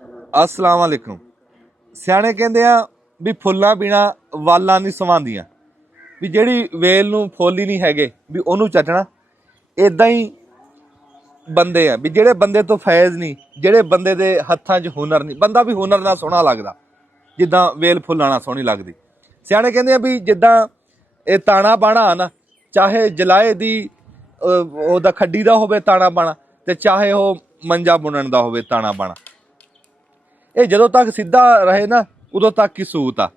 अस्सलाम वालेकुम। ਸਿਆਣੇ ਕਹਿੰਦੇ ਆ ਵੀ ਫੁੱਲਾਂ ਬਿਨਾ ਵਾਲਾਂ ਨਹੀਂ ਸਵਾਂਦੀਆਂ, ਵੀ ਜਿਹੜੀ ਵੇਲ ਨੂੰ ਫੁੱਲ ਹੀ ਨਹੀਂ ਹੈਗੇ ਵੀ ਉਹਨੂੰ ਚੱਟਣਾ। ਇਦਾਂ ਹੀ ਬੰਦੇ ਆ ਵੀ ਜਿਹੜੇ ਬੰਦੇ ਤੋਂ ਫੈਜ਼ ਨਹੀਂ, ਜਿਹੜੇ ਬੰਦੇ ਦੇ ਹੱਥਾਂ 'ਚ ਹੁਨਰ ਨਹੀਂ, ਬੰਦਾ ਵੀ ਹੁਨਰ ਨਾਲ ਸੋਹਣਾ ਲੱਗਦਾ ਜਿੱਦਾਂ ਵੇਲ ਫੁੱਲਾਂ ਨਾਲ ਸੋਹਣੀ ਲੱਗਦੀ। ਸਿਆਣੇ ਕਹਿੰਦੇ ਆ ਵੀ ਜਿੱਦਾਂ ਇਹ ਤਾਣਾ ਬਾਣਾ ਨਾ, ਚਾਹੇ ਜਲਾਏ ਦੀ ਉਹਦਾ ਖੱਡੀ ਦਾ ਹੋਵੇ ਤਾਣਾ ਬਾਣਾ, ਤੇ ਚਾਹੇ ਉਹ ਮੰਜਾ ਬੁਣਨ ਦਾ ਹੋਵੇ ਤਾਣਾ ਬਾਣਾ, ਇਹ ਜਦੋਂ ਤੱਕ ਸਿੱਧਾ ਰਹੇ ਨਾ ਉਦੋਂ ਤੱਕ ਹੀ ਸੂਤ ਆ।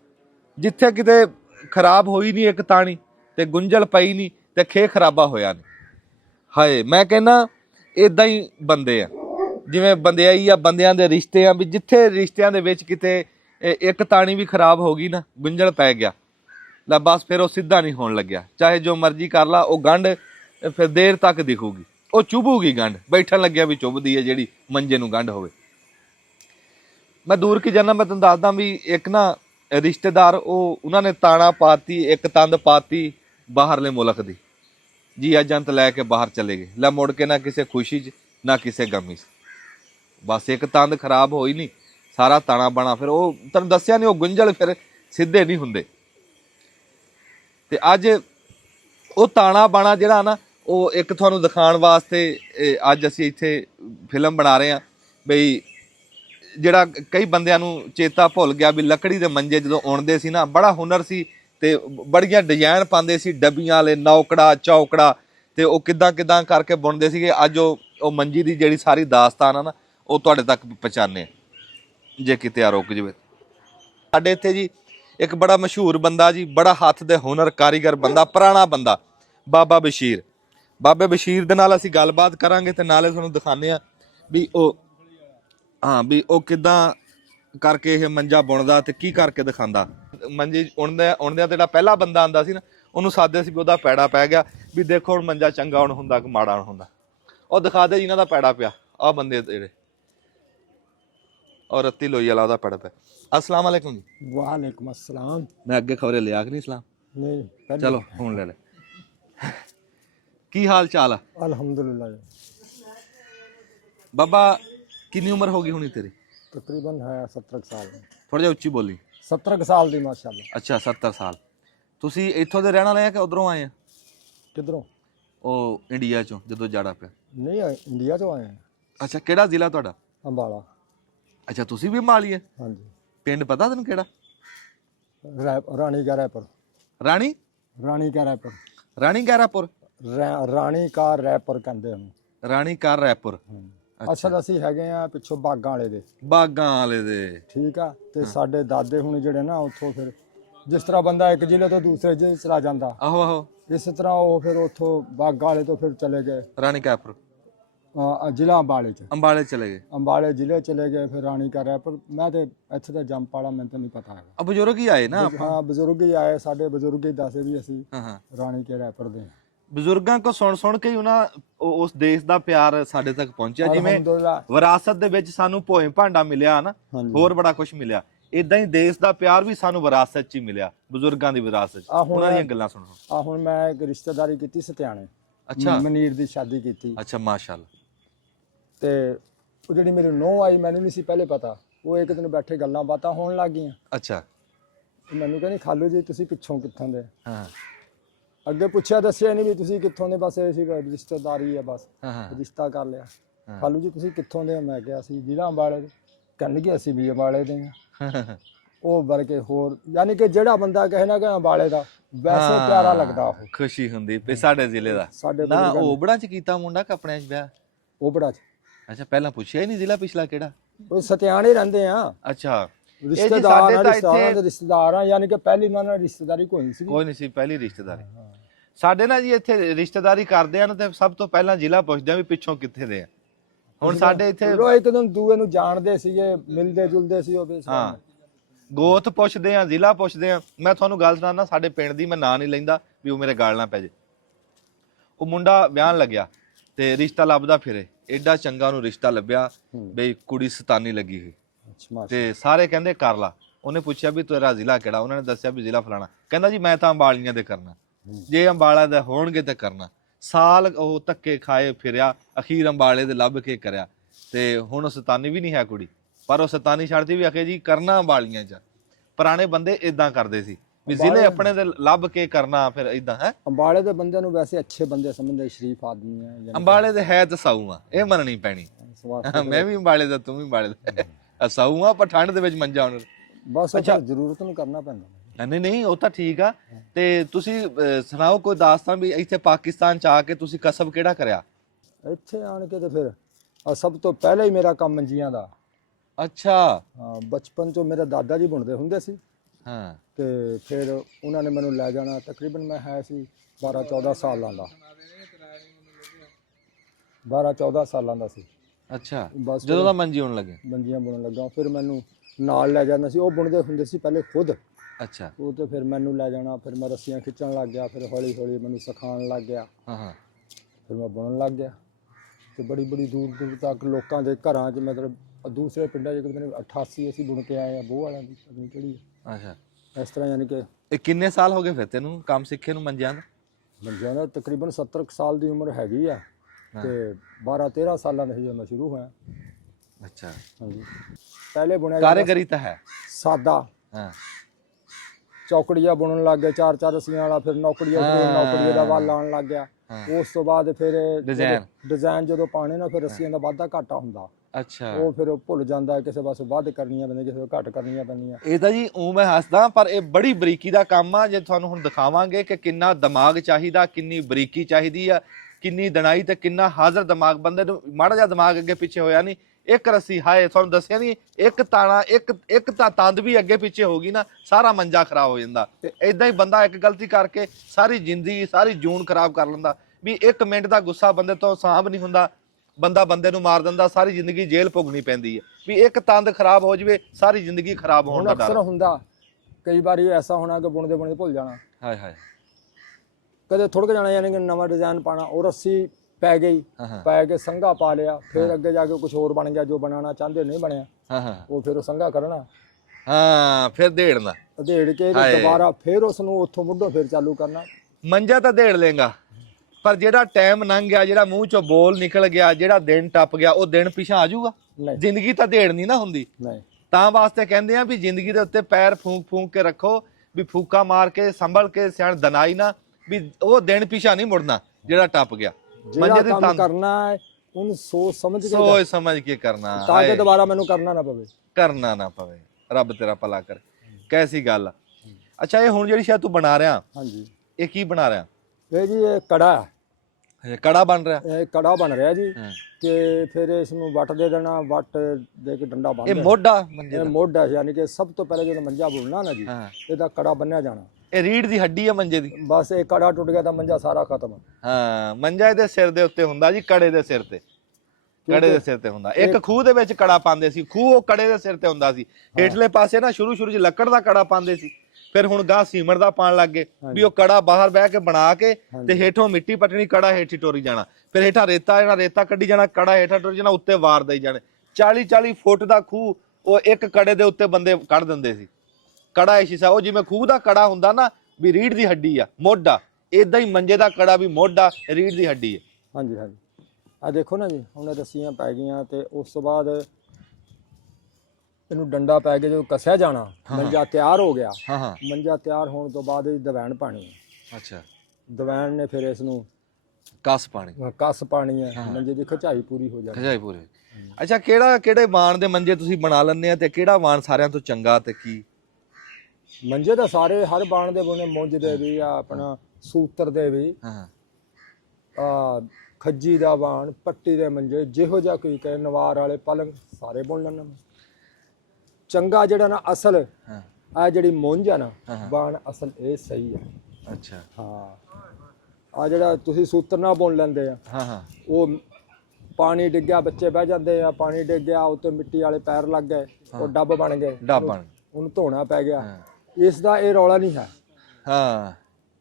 ਜਿੱਥੇ ਕਿਤੇ ਖਰਾਬ ਹੋਈ ਨਹੀਂ ਇੱਕ ਤਾਣੀ ਤੇ ਗੁੰਝਲ ਪਈ ਨਹੀਂ ਤੇ ਖੇ ਖਰਾਬਾ ਹੋਇਆ ਨਹੀਂ। ਹਾਏ ਮੈਂ ਕਹਿੰਦਾ ਇਦਾਂ ਹੀ ਬੰਦੇ ਆ, ਜਿਵੇਂ ਬੰਦਿਆਈ ਆ, ਬੰਦਿਆਂ ਦੇ ਰਿਸ਼ਤੇ ਆ, ਵੀ ਜਿੱਥੇ ਰਿਸ਼ਤਿਆਂ ਦੇ ਵਿੱਚ ਕਿਤੇ ਇੱਕ ਤਾਣੀ ਵੀ ਖਰਾਬ ਹੋ ਗਈ ਨਾ, ਗੁੰਝਲ ਪੈ ਗਿਆ ਲੈ ਬਸ ਫਿਰ ਉਹ ਸਿੱਧਾ ਨਹੀਂ ਹੋਣ ਲੱਗਿਆ। ਚਾਹੇ ਜੋ ਮਰਜ਼ੀ ਕਰ ਲਾ, ਉਹ ਗੰਢ ਫਿਰ ਦੇਰ ਤੱਕ ਦਿਖੂਗੀ, ਉਹ ਚੁਭੂਗੀ ਗੰਢ, ਬੈਠਣ ਲੱਗਿਆ ਵੀ ਚੁਭਦੀ ਹੈ ਜਿਹੜੀ ਮੰਜੇ ਨੂੰ ਗੰਢ ਹੋਵੇ। ਮੈਂ ਦੂਰ ਕੀ ਜਾਣਾ, ਮੈਂ ਤੁਹਾਨੂੰ ਦੱਸਦਾ ਵੀ ਇੱਕ ਨਾ ਰਿਸ਼ਤੇਦਾਰ, ਉਹਨਾਂ ਨੇ ਤਾਣਾ ਪਾਤੀ, ਇੱਕ ਤੰਦ ਪਾਤੀ ਬਾਹਰਲੇ ਮੁਲਕ ਦੀ ਜੀ, ਏਜੰਟ ਲੈ ਕੇ ਬਾਹਰ ਚਲੇ ਗਏ ਲੈ, ਮੁੜ ਕੇ ਨਾ ਕਿਸੇ ਖੁਸ਼ੀ 'ਚ ਨਾ ਕਿਸੇ ਗਮੀ 'ਚ, ਬਸ ਇੱਕ ਤੰਦ ਖਰਾਬ ਹੋਈ ਨਹੀਂ, ਸਾਰਾ ਤਾਣਾ ਬਾਣਾ ਫਿਰ ਉਹ ਤੁਹਾਨੂੰ ਦੱਸਿਆ ਨਹੀਂ, ਉਹ ਗੁੰਝਲ ਫਿਰ ਸਿੱਧੇ ਨਹੀਂ ਹੁੰਦੇ। ਤੇ ਅੱਜ ਉਹ ਤਾਣਾ ਬਾਣਾ ਜਿਹੜਾ ਨਾ, ਉਹ ਇੱਕ ਤੁਹਾਨੂੰ ਦਿਖਾਉਣ ਵਾਸਤੇ ਅੱਜ ਅਸੀਂ ਇੱਥੇ ਫਿਲਮ ਬਣਾ ਰਹੇ ਹਾਂ। ਬਈ ਜਿਹੜਾ ਕਈ ਬੰਦਿਆਂ ਨੂੰ ਚੇਤਾ ਭੁੱਲ ਗਿਆ ਵੀ ਲੱਕੜੀ ਦੇ ਮੰਜੇ ਜਦੋਂ ਉਣਦੇ ਸੀ ਨਾ, ਬੜਾ ਹੁਨਰ ਸੀ ਤੇ ਬੜੀਆਂ ਡਿਜ਼ਾਈਨ ਪਾਉਂਦੇ ਸੀ, ਡੱਬੀਆਂ ਵਾਲੇ, ਨੌਕੜਾ, ਚੌਕੜਾ, ਤੇ ਉਹ ਕਿੱਦਾਂ ਕਿੱਦਾਂ ਕਰਕੇ ਬੁਣਦੇ ਸੀਗੇ। ਅੱਜ ਉਹ ਮੰਜੀ ਦੀ ਜਿਹੜੀ ਸਾਰੀ ਦਾਸਤਾਨ ਆ ਨਾ, ਉਹ ਤੁਹਾਡੇ ਤੱਕ ਪਹੁੰਚਾਉਂਦੇ ਜੇ ਕਿਤੇ ਆ ਰੁਕ ਜਾਵੇ। ਸਾਡੇ ਇੱਥੇ ਜੀ ਇੱਕ ਬੜਾ ਮਸ਼ਹੂਰ ਬੰਦਾ ਜੀ, ਬੜਾ ਹੱਥ ਦੇ ਹੁਨਰ ਕਾਰੀਗਰ ਬੰਦਾ, ਪੁਰਾਣਾ ਬੰਦਾ, ਬਾਬਾ ਬਸ਼ੀਰ। ਬਾਬੇ ਬਸ਼ੀਰ ਦੇ ਨਾਲ ਅਸੀਂ ਗੱਲਬਾਤ ਕਰਾਂਗੇ ਤੇ ਨਾਲੇ ਤੁਹਾਨੂੰ ਦਿਖਾਉਂਦੇ ਆ ਵੀ ਉਹ ਵੀ ਉਹ ਕਿੱਦਾਂ ਕਰਕੇ ਇਹ ਮੰਜਾ ਬੁਣਦਾ ਤੇ ਕੀ ਕਰਕੇ ਦਿਖਾਉਂਦਾ। ਮੰਜੇ ਉਣਦਿਆਂ ਤੇ ਜਿਹੜਾ ਪਹਿਲਾ ਬੰਦਾ ਆਂਦਾ ਸੀ ਨਾ, ਉਹਨੂੰ ਸਾਦੇ ਸੀ ਵੀ ਉਹਦਾ ਪੈੜਾ ਪੈ ਗਿਆ, ਵੀ ਦੇਖੋ ਹੁਣ ਮੰਜਾ ਚੰਗਾ ਹੁਣ ਹੁੰਦਾ ਕਿ ਮਾੜਾ ਹੁਣ ਹੁੰਦਾ। ਉਹ ਦਿਖਾ ਦੇ ਜਿਨ੍ਹਾਂ ਦਾ ਪੈੜਾ ਪਿਆ, ਆਹ ਬੰਦੇ ਜਿਹੜੇ, ਔਰ ਰੱਤੀ ਲੋਈ ਵਾਲਾ ਉਹਦਾ ਪੈੜਾ ਪਿਆ। अस्सलाम वालेकुम जी। वालेकुम अस्सलाम। मैं अगे खबरें लिया कि नहीं सलाम? नहीं चलो हूँ ले ले। की हाल चाल है? अल्हम्दुलिल्लाह। बाबा कितनी उम्र होगी होनी तेरी? तकरीबन है 17 साल। थोड़ा जिहा उच्ची बोली। 17 साल दी माशाअल्लाह। अच्छा 70 साल। ਤੁਸੀਂ ਇੱਥੋਂ ਦੇ ਰਹਿਣ ਵਾਲੇ ਆ ਕਿ ਉਧਰੋਂ ਆਏ ਆ? किधरों? ਉਹ ਇੰਡੀਆ ਚੋਂ ਜਦੋਂ ਜਾੜਾ ਪਿਆ? नहीं आए, इंडिया तो आए हैं। ਅੱਛਾ ਕਿਹੜਾ ਜ਼ਿਲ੍ਹਾ ਤੁਹਾਡਾ? अंबाला। ਅੱਛਾ ਤੁਸੀਂ ਵੀ ਮਾਲੀ ਹੈ? हाँ जी। ਪਿੰਡ ਪਤਾ ਤੈਨੂੰ ਕਿਹੜਾ? रानी का रैपर। ਰਾਣੀ? रानी का रैपर। ਰਾਣੀ ਗੈਰਾਪੁਰ? रानी का रैपर कहते हैं। ਰਾਣੀ ਕਰ ਰੈਪੁਰ। ਅਸਲ ਅਸੀਂ ਹੈਗੇ ਆ ਪਿੱਛੋਂ ਬਾਗਾਂ ਵਾਲੇ ਦੇ। ਬਾਗਾਂ ਵਾਲੇ ਦੇ। ਠੀਕ ਆ। ਤੇ ਸਾਡੇ ਦਾਦੇ ਹੁਣ ਜਿਹੜੇ ਨਾ ਉੱਥੋਂ ਫਿਰ ਜਿਸ ਤਰ੍ਹਾਂ ਬੰਦਾ ਇੱਕ ਜ਼ਿਲ੍ਹੇ ਤੋਂ ਦੂਸਰੇ ਜ਼ਿਲ੍ਹੇ ਚਲਾ ਜਾਂਦਾ, ਆਹੋ ਆਹੋ, ਇਸ ਤਰ੍ਹਾਂ ਉਹ ਫਿਰ ਉੱਥੋਂ ਬਾਗਾਂ ਵਾਲੇ ਤੋਂ ਫਿਰ ਚਲੇ ਗਏ ਰਾਣੀ ਕੈਪੁਰ ਜ਼ਿਲ੍ਹਾ ਅੰਬਾਲੇ ਚ। ਅੰਬਾਲੇ ਚਲੇ ਗਏ। ਅੰਬਾਲੇ ਜ਼ਿਲ੍ਹੇ ਚਲੇ ਗਏ, ਫਿਰ ਰਾਣੀ ਕਾ ਰੈਪਰ। ਮੈਂ ਤੇ ਇੱਥੇ ਦਾ ਜੰਪ ਵਾਲਾ, ਮੈਨੂੰ ਤਾਂ ਨਹੀਂ ਪਤਾ ਹੈਗਾ। ਆ ਬਜ਼ੁਰਗ ਹੀ ਆਏ ਨਾ ਆਪਾਂ। ਹਾਂ ਬਜ਼ੁਰਗ ਹੀ ਆਏ, ਸਾਡੇ ਬਜ਼ੁਰਗ ਹੀ ਦੱਸੇ ਵੀ ਅਸੀਂ ਹਾਂ ਹਾਂ, ਰਾਣੀ ਕੇ ਰੈਪਰ ਦੇ। ਬਜ਼ੁਰਗਾਂ ਕੋ ਸੁਣ ਕੇ ਹੀ ਉਸ ਦੇਸ਼ ਦਾ ਪਿਆਰ ਸਾਡੇ ਤੱਕ ਪਹੁੰਚਿਆ। ਜਿਵੇਂ ਅਲਹਮਦੁਲਿਲਾ। ਵਿਰਾਸਤ ਦੇ ਵਿੱਚ ਸਾਨੂੰ ਭੋਏ ਭਾਂਡਾ ਮਿਲਿਆ ਨਾ, ਹੋਰ ਬੜਾ ਕੁਝ ਮਿਲਿਆ, ਇਦਾਂ ਹੀ ਦੇਸ਼ ਦਾ ਪਿਆਰ ਵੀ ਸਾਨੂੰ ਵਿਰਾਸਤ 'ਚ ਹੀ ਮਿਲਿਆ, ਬਜ਼ੁਰਗਾਂ ਦੀ ਵਿਰਾਸਤ 'ਚ। ਉਹਨਾਂ ਦੀਆਂ ਗੱਲਾਂ ਸੁਣੋ। ਆ ਹੁਣ ਮੈਂ ਇੱਕ ਰਿਸ਼ਤੇਦਾਰੀ ਕੀਤੀ ਸਤਿਆਣੇ। ਅੱਛਾ। ਮਨੀਰ ਦੀ ਸ਼ਾਦੀ ਕੀਤੀ। ਅੱਛਾ ਮਾਸ਼ਾਅੱਲਾ। ਤੇ ਉਹ ਜਿਹੜੀ ਮੇਰੀ ਨੂੰਹ ਆਈ, ਮੈਨੂੰ ਨਹੀਂ ਸੀ ਪਹਿਲੇ ਪਤਾ, ਉਹ ਇੱਕ ਦਿਨ ਬੈਠੇ ਗੱਲਾਂ ਬਾਤਾਂ ਹੋਣ ਲੱਗ ਗਈਆਂ। ਅੱਛਾ। ਮੈਨੂੰ ਕਹਿੰਦੀ ਖਾਲੂ ਜੀ ਤੁਸੀਂ ਪਿੱਛੋਂ ਕਿੱਥੋਂ ਦੇ? ਹਾਂ। ਅੱਗੇ ਪੁੱਛਿਆ ਦੱਸਿਆ ਨਹੀਂ ਵੀ ਤੁਸੀਂ ਕਿੱਥੋਂ ਦੇ, ਬਸ ਇਹ ਸੀ ਰਿਸ਼ਤੇਦਾਰੀ ਆ, ਬਸ ਰਿਸ਼ਤਾ ਕਰ ਲਿਆ। ਖਾਲੂ ਜੀ ਤੁਸੀਂ ਕਿੱਥੋਂ ਦੇ? ਮੈਂ ਕਿਹਾ ਅਸੀਂ ਜ਼ਿਲ੍ਹਾ ਅੰਬਾਲੇ ਦੇ। ਕਹਿਣਗੇ ਅਸੀਂ ਵੀ ਅੰਬਾਲੇ ਦੇ ਹਾਂ। ਉਹ ਬਲਕਿ ਹੋਰ, ਯਾਨੀ ਕਿ ਜਿਹੜਾ ਬੰਦਾ ਕਹੇ ਨਾ ਕਿ ਅੰਬਾਲੇ ਦਾ, ਵੈਸੇ ਪਿਆਰਾ ਲੱਗਦਾ। ਉਹ ਖੁਸ਼ੀ ਹੁੰਦੀ ਵੀ ਸਾਡੇ ਜ਼ਿਲ੍ਹੇ ਦਾ। ਸਾਡੇ ਨਾ ਓਬੜਾ 'ਚ ਕੀਤਾ ਮੁੰਡਾ ਕਿ ਆਪਣੇ 'ਚ ਵਿਆਹ? ਓਬੜਾ 'ਚ। ਅੱਛਾ ਪਹਿਲਾਂ ਪੁੱਛਿਆ ਹੀ ਨਹੀਂ ਜ਼ਿਲ੍ਹਾ ਪਿਛਲਾ ਕਿਹੜਾ? ਉਹ ਸਤਿਆਣੇ ਰਹਿੰਦੇ ਆ। ਅੱਛਾ। ਰਿਸ਼ਤੇਦਾਰ ਆ, ਯਾਨੀ ਕਿ ਪਹਿਲੀ ਉਹਨਾਂ ਨਾਲ ਰਿਸ਼ਤੇਦਾਰੀ ਕੋਈ ਨਹੀਂ ਸੀ। ਕੋਈ ਨਹੀਂ ਸੀ ਪਹਿਲੀ ਰਿਸ਼ਤੇਦਾਰੀ। ਸਾਡੇ ਨਾ ਜੀ ਇੱਥੇ ਰਿਸ਼ਤੇਦਾਰੀ ਕਰਦੇ ਆ ਨਾ, ਤੇ ਸਭ ਤੋਂ ਪਹਿਲਾਂ ਜ਼ਿਲ੍ਹਾ ਪੁੱਛਦੇ ਆ ਵੀ ਪਿੱਛੋਂ ਕਿੱਥੇ ਦੇ ਆ। ਹੁਣ ਸਾਡੇ ਇੱਥੇ ਇੱਕ ਦਿਨ ਦੂਏ ਨੂੰ ਜਾਣਦੇ ਸੀਗੇ, ਮਿਲਦੇ ਜੁਲਦੇ ਸੀ ਉਹ। ਹਾਂ, ਗੋਤ ਪੁੱਛਦੇ ਆ, ਜ਼ਿਲ੍ਹਾ ਪੁੱਛਦੇ ਆ। ਮੈਂ ਤੁਹਾਨੂੰ ਗੱਲ ਸੁਣਾਉਣਾ, ਸਾਡੇ ਪਿੰਡ ਦੀ, ਮੈਂ ਨਾਂ ਨਹੀਂ ਲੈਂਦਾ ਵੀ ਉਹ ਮੇਰੇ ਗਾਲ ਨਾ ਪੈ ਜੇ। ਉਹ ਮੁੰਡਾ ਵਿਆਹਣ ਲੱਗਿਆ ਤੇ ਰਿਸ਼ਤਾ ਲੱਭਦਾ ਫਿਰੇ, ਐਡਾ ਚੰਗਾ ਉਹਨੂੰ ਰਿਸ਼ਤਾ ਲੱਭਿਆ ਬਈ ਕੁੜੀ ਸਤਾਨੀ ਲੱਗੀ ਸੀ ਤੇ ਸਾਰੇ ਕਹਿੰਦੇ ਕਰ ਲਾ। ਉਹਨੇ ਪੁੱਛਿਆ ਵੀ ਤੇਰਾ ਜ਼ਿਲ੍ਹਾ ਕਿਹੜਾ? ਉਹਨਾਂ ਨੇ ਦੱਸਿਆ ਵੀ ਜ਼ਿਲ੍ਹਾ ਫਲਾਣਾ। ਕਹਿੰਦਾ ਜੀ ਮੈਂ ਤਾਂ ਅੰਬਾਲੀਆਂ ਦੇ ਕਰਨਾ, ਜੇ ਅੰਬਾਲਾ ਦੇ ਹੋਣਗੇ ਤਾਂ ਕਰਨਾ। ਸਾਲ ਉਹ ਧੱਕੇ ਖਾਏ ਫਿਰਿਆ, ਅਖੀਰ ਅੰਬਾਲੇ ਦੇ ਲੱਭ ਕੇ ਕਰਿਆ, ਤੇ ਹੁਣ ਸਤਾਨੀ ਵੀ ਨਹੀਂ ਹੈ ਕੁੜੀ, ਪਰ ਉਹ ਸਤਾਨੀ ਛੱਡਦੀ ਵੀ ਆਖੇ ਜੀ ਕਰਨਾ ਵਾਲੀਆਂ ਚ ਪੁਰਾਣੇ ਬੰਦੇ ਇਦਾਂ ਕਰਦੇ ਸੀ ਵੀ ਜ਼ਿਲ੍ਹੇ ਆਪਣੇ ਦੇ ਲੱਭ ਕੇ ਕਰਨਾ ਫਿਰ ਇਦਾਂ ਹੈ। ਅੰਬਾਲੇ ਦੇ ਬੰਦਿਆਂ ਨੂੰ ਵੈਸੇ ਅੱਛੇ ਬੰਦੇ ਸਮਝਦੇ, ਸ਼ਰੀਫ ਆਦਮੀ ਆ। ਅੰਬਾਲੇ ਦੇ ਹੈ ਤਾਂ ਸਾਊ ਆ, ਇਹ ਮੰਨਣੀ ਪੈਣੀ। ਮੈਂ ਵੀ ਅੰਬਾਲੇ ਦਾ, ਤੂੰ ਵੀ ਅੰਬਾਲੇ ਦਾ, ਸਾਊ ਆ ਪਰ ਠੰਡ ਦੇ ਵਿੱਚ ਮੰਜਾ ਹੁਣ ਬਸ ਜ਼ਰੂਰਤ ਨੂੰ ਕਰਨਾ ਪੈਂਦਾ। ਨਹੀਂ ਨਹੀਂ ਉਹ ਤਾਂ ਠੀਕ ਆ। ਤੇ ਤੁਸੀਂ ਸੁਣਾਓ ਕੋਈ ਦਾਸਤਾਨ ਵੀ ਇੱਥੇ ਪਾਕਿਸਤਾਨ ਚ ਆ ਕੇ ਤੁਸੀਂ ਕਸਬ ਕਿਹੜਾ ਕਰਿਆ? ਇੱਥੇ ਆਣ ਕੇ ਤੇ ਫਿਰ ਸਭ ਤੋਂ ਪਹਿਲਾਂ ਹੀ ਮੇਰਾ ਕੰਮ ਮੰਜੀਆਂ ਦਾ। ਅੱਛਾ। ਹਾਂ, ਬਚਪਨ ਤੋਂ ਮੇਰੇ ਦਾਦਾ ਜੀ ਬੁਣਦੇ ਹੁੰਦੇ ਸੀ। ਹਾਂ। ਤੇ ਫਿਰ ਉਹਨਾਂ ਨੇ ਮੈਨੂੰ ਲੈ ਜਾਣਾ। ਤਕਰੀਬਨ ਮੈਂ ਹੈ ਸੀ 12-14 ਸਾਲਾਂ ਦਾ, 12-14 ਸਾਲਾਂ ਦਾ ਸੀ। ਅੱਛਾ, ਬਸ ਜਦੋਂ ਦਾ ਮੰਜੀ ਹੋਣ ਲੱਗੇ? ਮੰਜੀਆਂ ਬੁਣਨ ਲੱਗਾ, ਫਿਰ ਮੈਨੂੰ ਨਾਲ ਲੈ ਜਾਂਦਾ ਸੀ। ਉਹ ਬੁਣਦੇ ਹੁੰਦੇ ਸੀ ਪਹਿਲੇ ਖੁਦ। ਅੱਛਾ। ਉਹ ਤੇ ਫਿਰ ਮੈਨੂੰ ਲੈ ਜਾਣਾ, ਫਿਰ ਮੈਂ ਰੱਸੀਆਂ ਖਿੱਚਣ ਲੱਗ ਗਿਆ, ਫਿਰ ਹੌਲੀ ਹੌਲੀ ਮੈਨੂੰ ਸਿਖਾਉਣ ਲੱਗ ਗਿਆ। ਹਾਂ ਹਾਂ। ਫਿਰ ਮੈਂ ਬੁਣਨ ਲੱਗ ਗਿਆ ਤੇ ਬੜੀ ਬੜੀ ਦੂਰ ਦੂਰ ਤੱਕ ਲੋਕਾਂ ਦੇ ਘਰਾਂ 'ਚ, ਮਤਲਬ ਦੂਸਰੇ ਪਿੰਡਾਂ 'ਚ ਕਿਤੇ 88 ਅਸੀਂ ਬੁਣ ਕੇ ਆਏ ਆ, ਬੋਹ ਵਾਲਿਆਂ ਦੀ ਪਤਾ ਨਹੀਂ ਕਿਹੜੀ। ਅੱਛਾ। ਇਸ ਤਰ੍ਹਾਂ ਯਾਨੀ ਕਿ ਇਹ ਕਿੰਨੇ ਸਾਲ ਹੋ ਗਏ ਫਿਰ ਤੈਨੂੰ ਕੰਮ ਸਿੱਖੇ ਨੂੰ ਮੰਜਿਆਂ ਦਾ? ਮੰਜਿਆਂ ਦਾ ਤਕਰੀਬਨ 70 ਸਾਲ ਦੀ ਉਮਰ ਹੈਗੀ ਆ ਤੇ 12-13 ਸਾਲਾਂ ਦਾ ਜਦੋਂ ਮੈਂ ਸ਼ੁਰੂ ਹੋਇਆ। ਅੱਛਾ। ਹਾਂਜੀ। ਪਹਿਲੇ ਬੁਣਿਆ ਕਾਰੀਗਰੀ ਤਾਂ ਹੈ ਸਾਦਾ। ਹਾਂ। ਚੌਕੜੀਆ ਬੁਣਨ ਲੱਗ ਗਏ, 4-4 ਰੱਸੀਆਂ ਵਾਲਾ। ਫਿਰ ਨੌਕੜੀਆ, ਨੌਕੜੀਏ ਦਾ ਵੱਲ ਆਉਣ ਲੱਗ ਗਿਆ। ਉਸ ਤੋਂ ਬਾਅਦ ਫਿਰ ਡਿਜ਼ਾਈਨ ਜਦੋਂ ਪਾਣੇ ਨਾ, ਫਿਰ ਰੱਸੀਆਂ ਦਾ ਵਾਧਾ ਘਾਟਾ ਹੁੰਦਾ। ਅੱਛਾ। ਉਹ ਫਿਰ ਭੁੱਲ ਜਾਂਦਾ, ਕਿਸੇ ਪਾਸੇ ਵੱਧ ਕਰਨੀਆਂ ਪੈਂਦੀਆਂ, ਕਿਸੇ ਪਾਸੇ ਘੱਟ ਕਰਨੀਆਂ ਪੈਂਦੀਆਂ। ਇਹ ਤਾਂ ਜੀ ਮੈਂ ਹੱਸਦਾ, ਪਰ ਇਹ ਬੜੀ ਬਰੀਕੀ ਦਾ ਕੰਮ ਆ। ਜੇ ਤੁਹਾਨੂੰ ਹੁਣ ਦਿਖਾਵਾਂਗੇ ਕਿ ਕਿੰਨਾ ਦਿਮਾਗ ਚਾਹੀਦਾ, ਕਿੰਨੀ ਬਰੀਕੀ ਚਾਹੀਦੀ ਆ, ਕਿੰਨੀ ਦਣਾਈ ਤੇ ਕਿੰਨਾ ਹਾਜ਼ਰ ਦਿਮਾਗ। ਬੰਦੇ ਨੂੰ ਮਾੜਾ ਜਿਹਾ ਦਿਮਾਗ ਅੱਗੇ ਪਿੱਛੇ ਹੋਇਆ ਨਹੀਂ, ਇੱਕ ਰੱਸੀ ਹਾਏ ਤੁਹਾਨੂੰ ਦੱਸਿਆ ਨਹੀਂ, ਇੱਕ ਤਾਣਾ ਇੱਕ ਤਾਂ ਤੰਦ ਵੀ ਅੱਗੇ ਪਿੱਛੇ ਹੋ ਗਈ ਨਾ, ਸਾਰਾ ਮੰਜਾ ਖਰਾਬ ਹੋ ਜਾਂਦਾ। ਤੇ ਇਦਾਂ ਹੀ ਬੰਦਾ ਇੱਕ ਗਲਤੀ ਕਰਕੇ ਸਾਰੀ ਜ਼ਿੰਦਗੀ, ਸਾਰੀ ਜੂਨ ਖਰਾਬ ਕਰ ਲੈਂਦਾ। ਵੀ 1 ਮਿੰਟ ਦਾ ਗੁੱਸਾ ਬੰਦੇ ਤੋਂ ਸਾਂਭ ਨਹੀਂ ਹੁੰਦਾ, ਬੰਦਾ ਬੰਦੇ ਨੂੰ ਮਾਰ ਦਿੰਦਾ, ਸਾਰੀ ਜ਼ਿੰਦਗੀ ਜੇਲ੍ਹ ਭੁਗਤਣੀ ਪੈਂਦੀ ਹੈ। ਵੀ ਇੱਕ ਤੰਦ ਖਰਾਬ ਹੋ ਜਵੇ, ਸਾਰੀ ਜ਼ਿੰਦਗੀ ਖਰਾਬ ਹੋਣ ਦਾ ਡਰ। ਅਕਸਰ ਹੁੰਦਾ, ਕਈ ਵਾਰੀ ਐਸਾ ਹੋਣਾ ਕਿ ਬੁਣਦੇ ਬੁਣਦੇ ਭੁੱਲ ਜਾਣਾ। ਹਾਏ ਹਾਏ। ਕਦੇ ਥੋੜ੍ਹਾ ਜਾਣਾ, ਯਾਨੀ ਕਿ ਨਵਾਂ ਡਿਜ਼ਾਈਨ ਪਾਣਾ, ਉਹ ਰੱਸੀ ਪੈ ਗਈ, ਪੈ ਕੇ ਸੰਘਾ ਪਾ ਲਿਆ, ਫਿਰ ਅੱਗੇ ਜਾ ਕੇ ਕੁਝ ਹੋਰ ਬਣ ਗਿਆ, ਜੋ ਬਣਾਉਣਾ ਚਾਹੁੰਦੇ ਨਹੀਂ ਬਣਿਆ। ਉਹ ਫਿਰ ਉਹ ਸੰਘਾ ਕਰਨਾ। ਹਾਂ, ਫਿਰ ਦੇੜਨਾ, ਦੇੜ ਕੇ ਦੁਬਾਰਾ ਫਿਰ ਉਸ ਨੂੰ ਉੱਥੋਂ ਮੁੱਢੋਂ ਫਿਰ ਚਾਲੂ ਕਰਨਾ। ਮੰਜਾ ਤਾਂ ਦੇੜ ਲੇਗਾ, ਪਰ ਜਿਹੜਾ ਟਾਈਮ ਲੰਘ ਗਿਆ, ਜਿਹੜਾ ਮੂੰਹ ਚੋਂ ਬੋਲ ਨਿਕਲ ਗਿਆ, ਜਿਹੜਾ ਦਿਨ ਟੱਪ ਗਿਆ, ਉਹ ਦਿਨ ਪਿਛਾ ਆ ਜਾਊਗਾ। ਜ਼ਿੰਦਗੀ ਤਾਂ ਦੇੜ ਨਹੀਂ ਨਾ ਹੁੰਦੀ। ਤਾਂ ਵਾਸਤੇ ਕਹਿੰਦੇ ਆ ਵੀ ਜ਼ਿੰਦਗੀ ਦੇ ਉੱਤੇ ਪੈਰ ਫੂਕ ਫੂਕ ਕੇ ਰੱਖੋ, ਵੀ ਫੂਕਾ ਮਾਰ ਕੇ ਸੰਭਲ ਕੇ ਸਿਆਣ ਦਨਾਈ ਨਾ, ਵੀ ਉਹ ਦਿਨ ਪਿਛਾ ਨਹੀਂ ਮੁੜਨਾ ਜਿਹੜਾ ਟੱਪ ਗਿਆ। ਜਿਹੜਾ ਕੰਮ ਕਰਨਾ ਹੈ ਉਹਨੂੰ ਸੋਚ ਸਮਝ ਕੇ ਕਰਨਾ, ਤਾਂ ਕਿ ਦੁਬਾਰਾ ਮੈਨੂੰ ਕਰਨਾ ਨਾ ਪਵੇ। ਰੱਬ ਤੇਰਾ ਭਲਾ ਕਰੇ। ਕੈਸੀ ਗੱਲ ਆ। ਅੱਛਾ, ਇਹ ਹੁਣ ਜਿਹੜੀ ਸ਼ਾਇਦ ਤੂੰ ਬਣਾ ਰਿਹਾ, ਹਾਂਜੀ, ਇਹ ਕੀ ਬਣਾ ਰਿਹਾ? ਇਹ ਜੀ ਇਹ ਕੜਾ ਹੈ। ਕੜਾ ਬਣ ਰਿਹਾ? ਇਹ ਕੜਾ ਬਣ ਰਿਹਾ ਜੀ। ਤੇ ਫਿਰ ਇਸ ਨੂੰ ਵੱਟ ਦੇ ਦੇਣਾ, ਵੱਟ ਦੇ ਕੇ ਡੰਡਾ ਬੰਨ੍ਹ ਦੇਣਾ। ਇਹ ਮੋਢਾ ਮੰਜੇ ਦਾ? ਇਹ ਮੋਢਾ, ਯਾਨੀ ਕਿ ਸਭ ਤੋਂ ਪਹਿਲੇ ਜਦੋਂ ਮੰਜਾ ਬੁਣਨਾ ਨਾ ਜੀ, ਇਹਦਾ ਕੜਾ ਬੰਨਿਆ ਜਾਣਾ। ਇਹ ਰੀੜ ਦੀ ਹੱਡੀ ਆ ਮੰਜੇ ਦੀ? ਬਸ ਇਹ ਕੜਾ ਟੁੱਟ ਗਿਆ ਤਾਂ ਮੰਜਾ ਸਾਰਾ ਖਤਮ। ਹਾਂ, ਮੰਜਾ ਇਹਦੇ ਸਿਰ ਦੇ ਉੱਤੇ ਹੁੰਦਾ ਜੀ, ਕੜੇ ਦੇ ਸਿਰ ਤੇ। ਕੜੇ ਦੇ ਸਿਰ ਤੇ ਹੁੰਦਾ। ਇੱਕ ਖੂਹ ਦੇ ਵਿੱਚ ਕੜਾ ਪਾਉਂਦੇ ਸੀ, ਖੂਹ ਉਹ ਕੜੇ ਦੇ ਸਿਰ ਤੇ ਹੁੰਦਾ ਸੀ। ਹੇਠਲੇ ਪਾਸੇ ਨਾ ਸ਼ੁਰੂ ਚ ਲੱਕੜ ਦਾ ਕੜਾ ਪਾਉਂਦੇ ਸੀ, ਫਿਰ ਹੁਣ ਗਾਂ ਸੀਮਟ ਦਾ ਪਾਣ ਲੱਗ ਗਏ ਵੀ ਉਹ ਕੜਾ ਬਾਹਰ ਬਹਿ ਕੇ ਬਣਾ ਕੇ ਤੇ ਹੇਠੋਂ ਮਿੱਟੀ ਪੱਟਣੀ, ਕੜਾ ਹੇਠੀ ਟੋਰੀ ਜਾਣਾ, ਫਿਰ ਹੇਠਾਂ ਰੇਤਾ ਕੱਢੀ ਜਾਣਾ, ਕੜਾ ਹੇਠਾਂ ਟੋਰੀ ਜਾਣਾ, ਉੱਤੇ ਵਾਰ ਦੇਈ ਜਾਣੇ। 40-40 ਫੁੱਟ ਦਾ ਖੂਹ ਉਹ ਇੱਕ ਕੜੇ ਦੇ ਉੱਤੇ ਬੰਦੇ ਕੱਢ ਦਿੰਦੇ ਸੀ। ਕੜਾ ਇਹ ਸ਼ੀਸ਼ਾ, ਉਹ ਜਿਵੇਂ ਖੂਹ ਦਾ ਕੜਾ ਹੁੰਦਾ ਨਾ ਵੀ ਰੀੜ ਦੀ ਹੱਡੀ ਆ, ਮੋਢਾ, ਏਦਾਂ ਹੀ ਮੰਜੇ ਦਾ ਕੜਾ ਵੀ ਮੋਢਾ, ਰੀੜ ਦੀ ਹੱਡੀ ਹੈ। ਹਾਂਜੀ ਹਾਂਜੀ। ਆ ਦੇਖੋ ਨਾ ਜੀ, ਹੁਣ ਰੱਸੀਆਂ ਪੈ ਗਈਆਂ ਤੇ ਉਸ ਤੋਂ ਬਾਅਦ ਇਹਨੂੰ ਡੰਡਾ ਪੈ ਕੇ ਜਦੋਂ ਕੱਸਿਆ ਜਾਣਾ, ਮੰਜਾ ਤਿਆਰ ਹੋ ਗਿਆ। ਮੰਜਾ ਤਿਆਰ ਹੋਣ ਤੋਂ ਬਾਅਦ ਇਹਦੀ ਦਵੈਣ ਪਾਣੀ ਹੈ। ਅੱਛਾ। ਦਵੈਣ ਨੇ ਫਿਰ ਇਸ ਨੂੰ ਕੱਸ ਪਾਣੀ ਹੈ, ਮੰਜੇ ਦੀ ਖਚਾਈ ਪੂਰੀ ਹੋ ਜਾਣੀ। ਅੱਛਾ, ਕਿਹੜੇ ਵਾਣ ਦੇ ਮੰਜੇ ਤੁਸੀਂ ਬਣਾ ਲੈਂਦੇ ਆ ਤੇ ਕਿਹੜਾ ਵਾਣ ਸਾਰਿਆਂ ਤੋਂ ਚੰਗਾ? ਤੇ ਕੀ ਮੰਜੇ ਤਾਂ ਸਾਰੇ ਹਰ ਬਾਣ ਦੇ ਬੁਣੇ, ਮੁੰਜ ਦੇ ਵੀ ਆ, ਆਪਣਾ ਸੂਤਰ ਦੇ ਵੀ, ਖੱਜੀ ਦਾ ਬਾਣ, ਪੱਟੀ ਦੇ ਮੰਜੇ, ਜਿਹੋ ਜਿਹਾ ਕੋਈ ਕਹੇ, ਨਵਾਰ ਵਾਲੇ ਪਲੰਗ, ਸਾਰੇ ਬੁਣ ਲੈਣਾ। ਚੰਗਾ ਜਿਹੜਾ ਨਾ ਅਸਲ ਆ ਜਿਹੜੀ ਮੁੰਜ ਆ ਨਾ ਬਾਣ, ਅਸਲ ਇਹ ਸਹੀ ਆ। ਅੱਛਾ। ਹਾਂ, ਆ ਜਿਹੜਾ ਤੁਸੀਂ ਸੂਤਰ ਨਾਲ ਬੁਣ ਲੈਂਦੇ ਆ, ਉਹ ਪਾਣੀ ਡਿੱਗਿਆ, ਬੱਚੇ ਬਹਿ ਜਾਂਦੇ ਆ, ਪਾਣੀ ਡਿੱਗ ਗਿਆ, ਉੱਤੇ ਮਿੱਟੀ ਵਾਲੇ ਪੈਰ ਲੱਗ ਗਏ, ਉਹ ਡੱਬ ਬਣ ਗਏ, ਉਹਨੂੰ ਧੋਣਾ ਪੈ ਗਿਆ। ਇਸ ਦਾ ਇਹ ਰੌਲਾ ਨਹੀਂ ਹੈ। ਹਾਂ,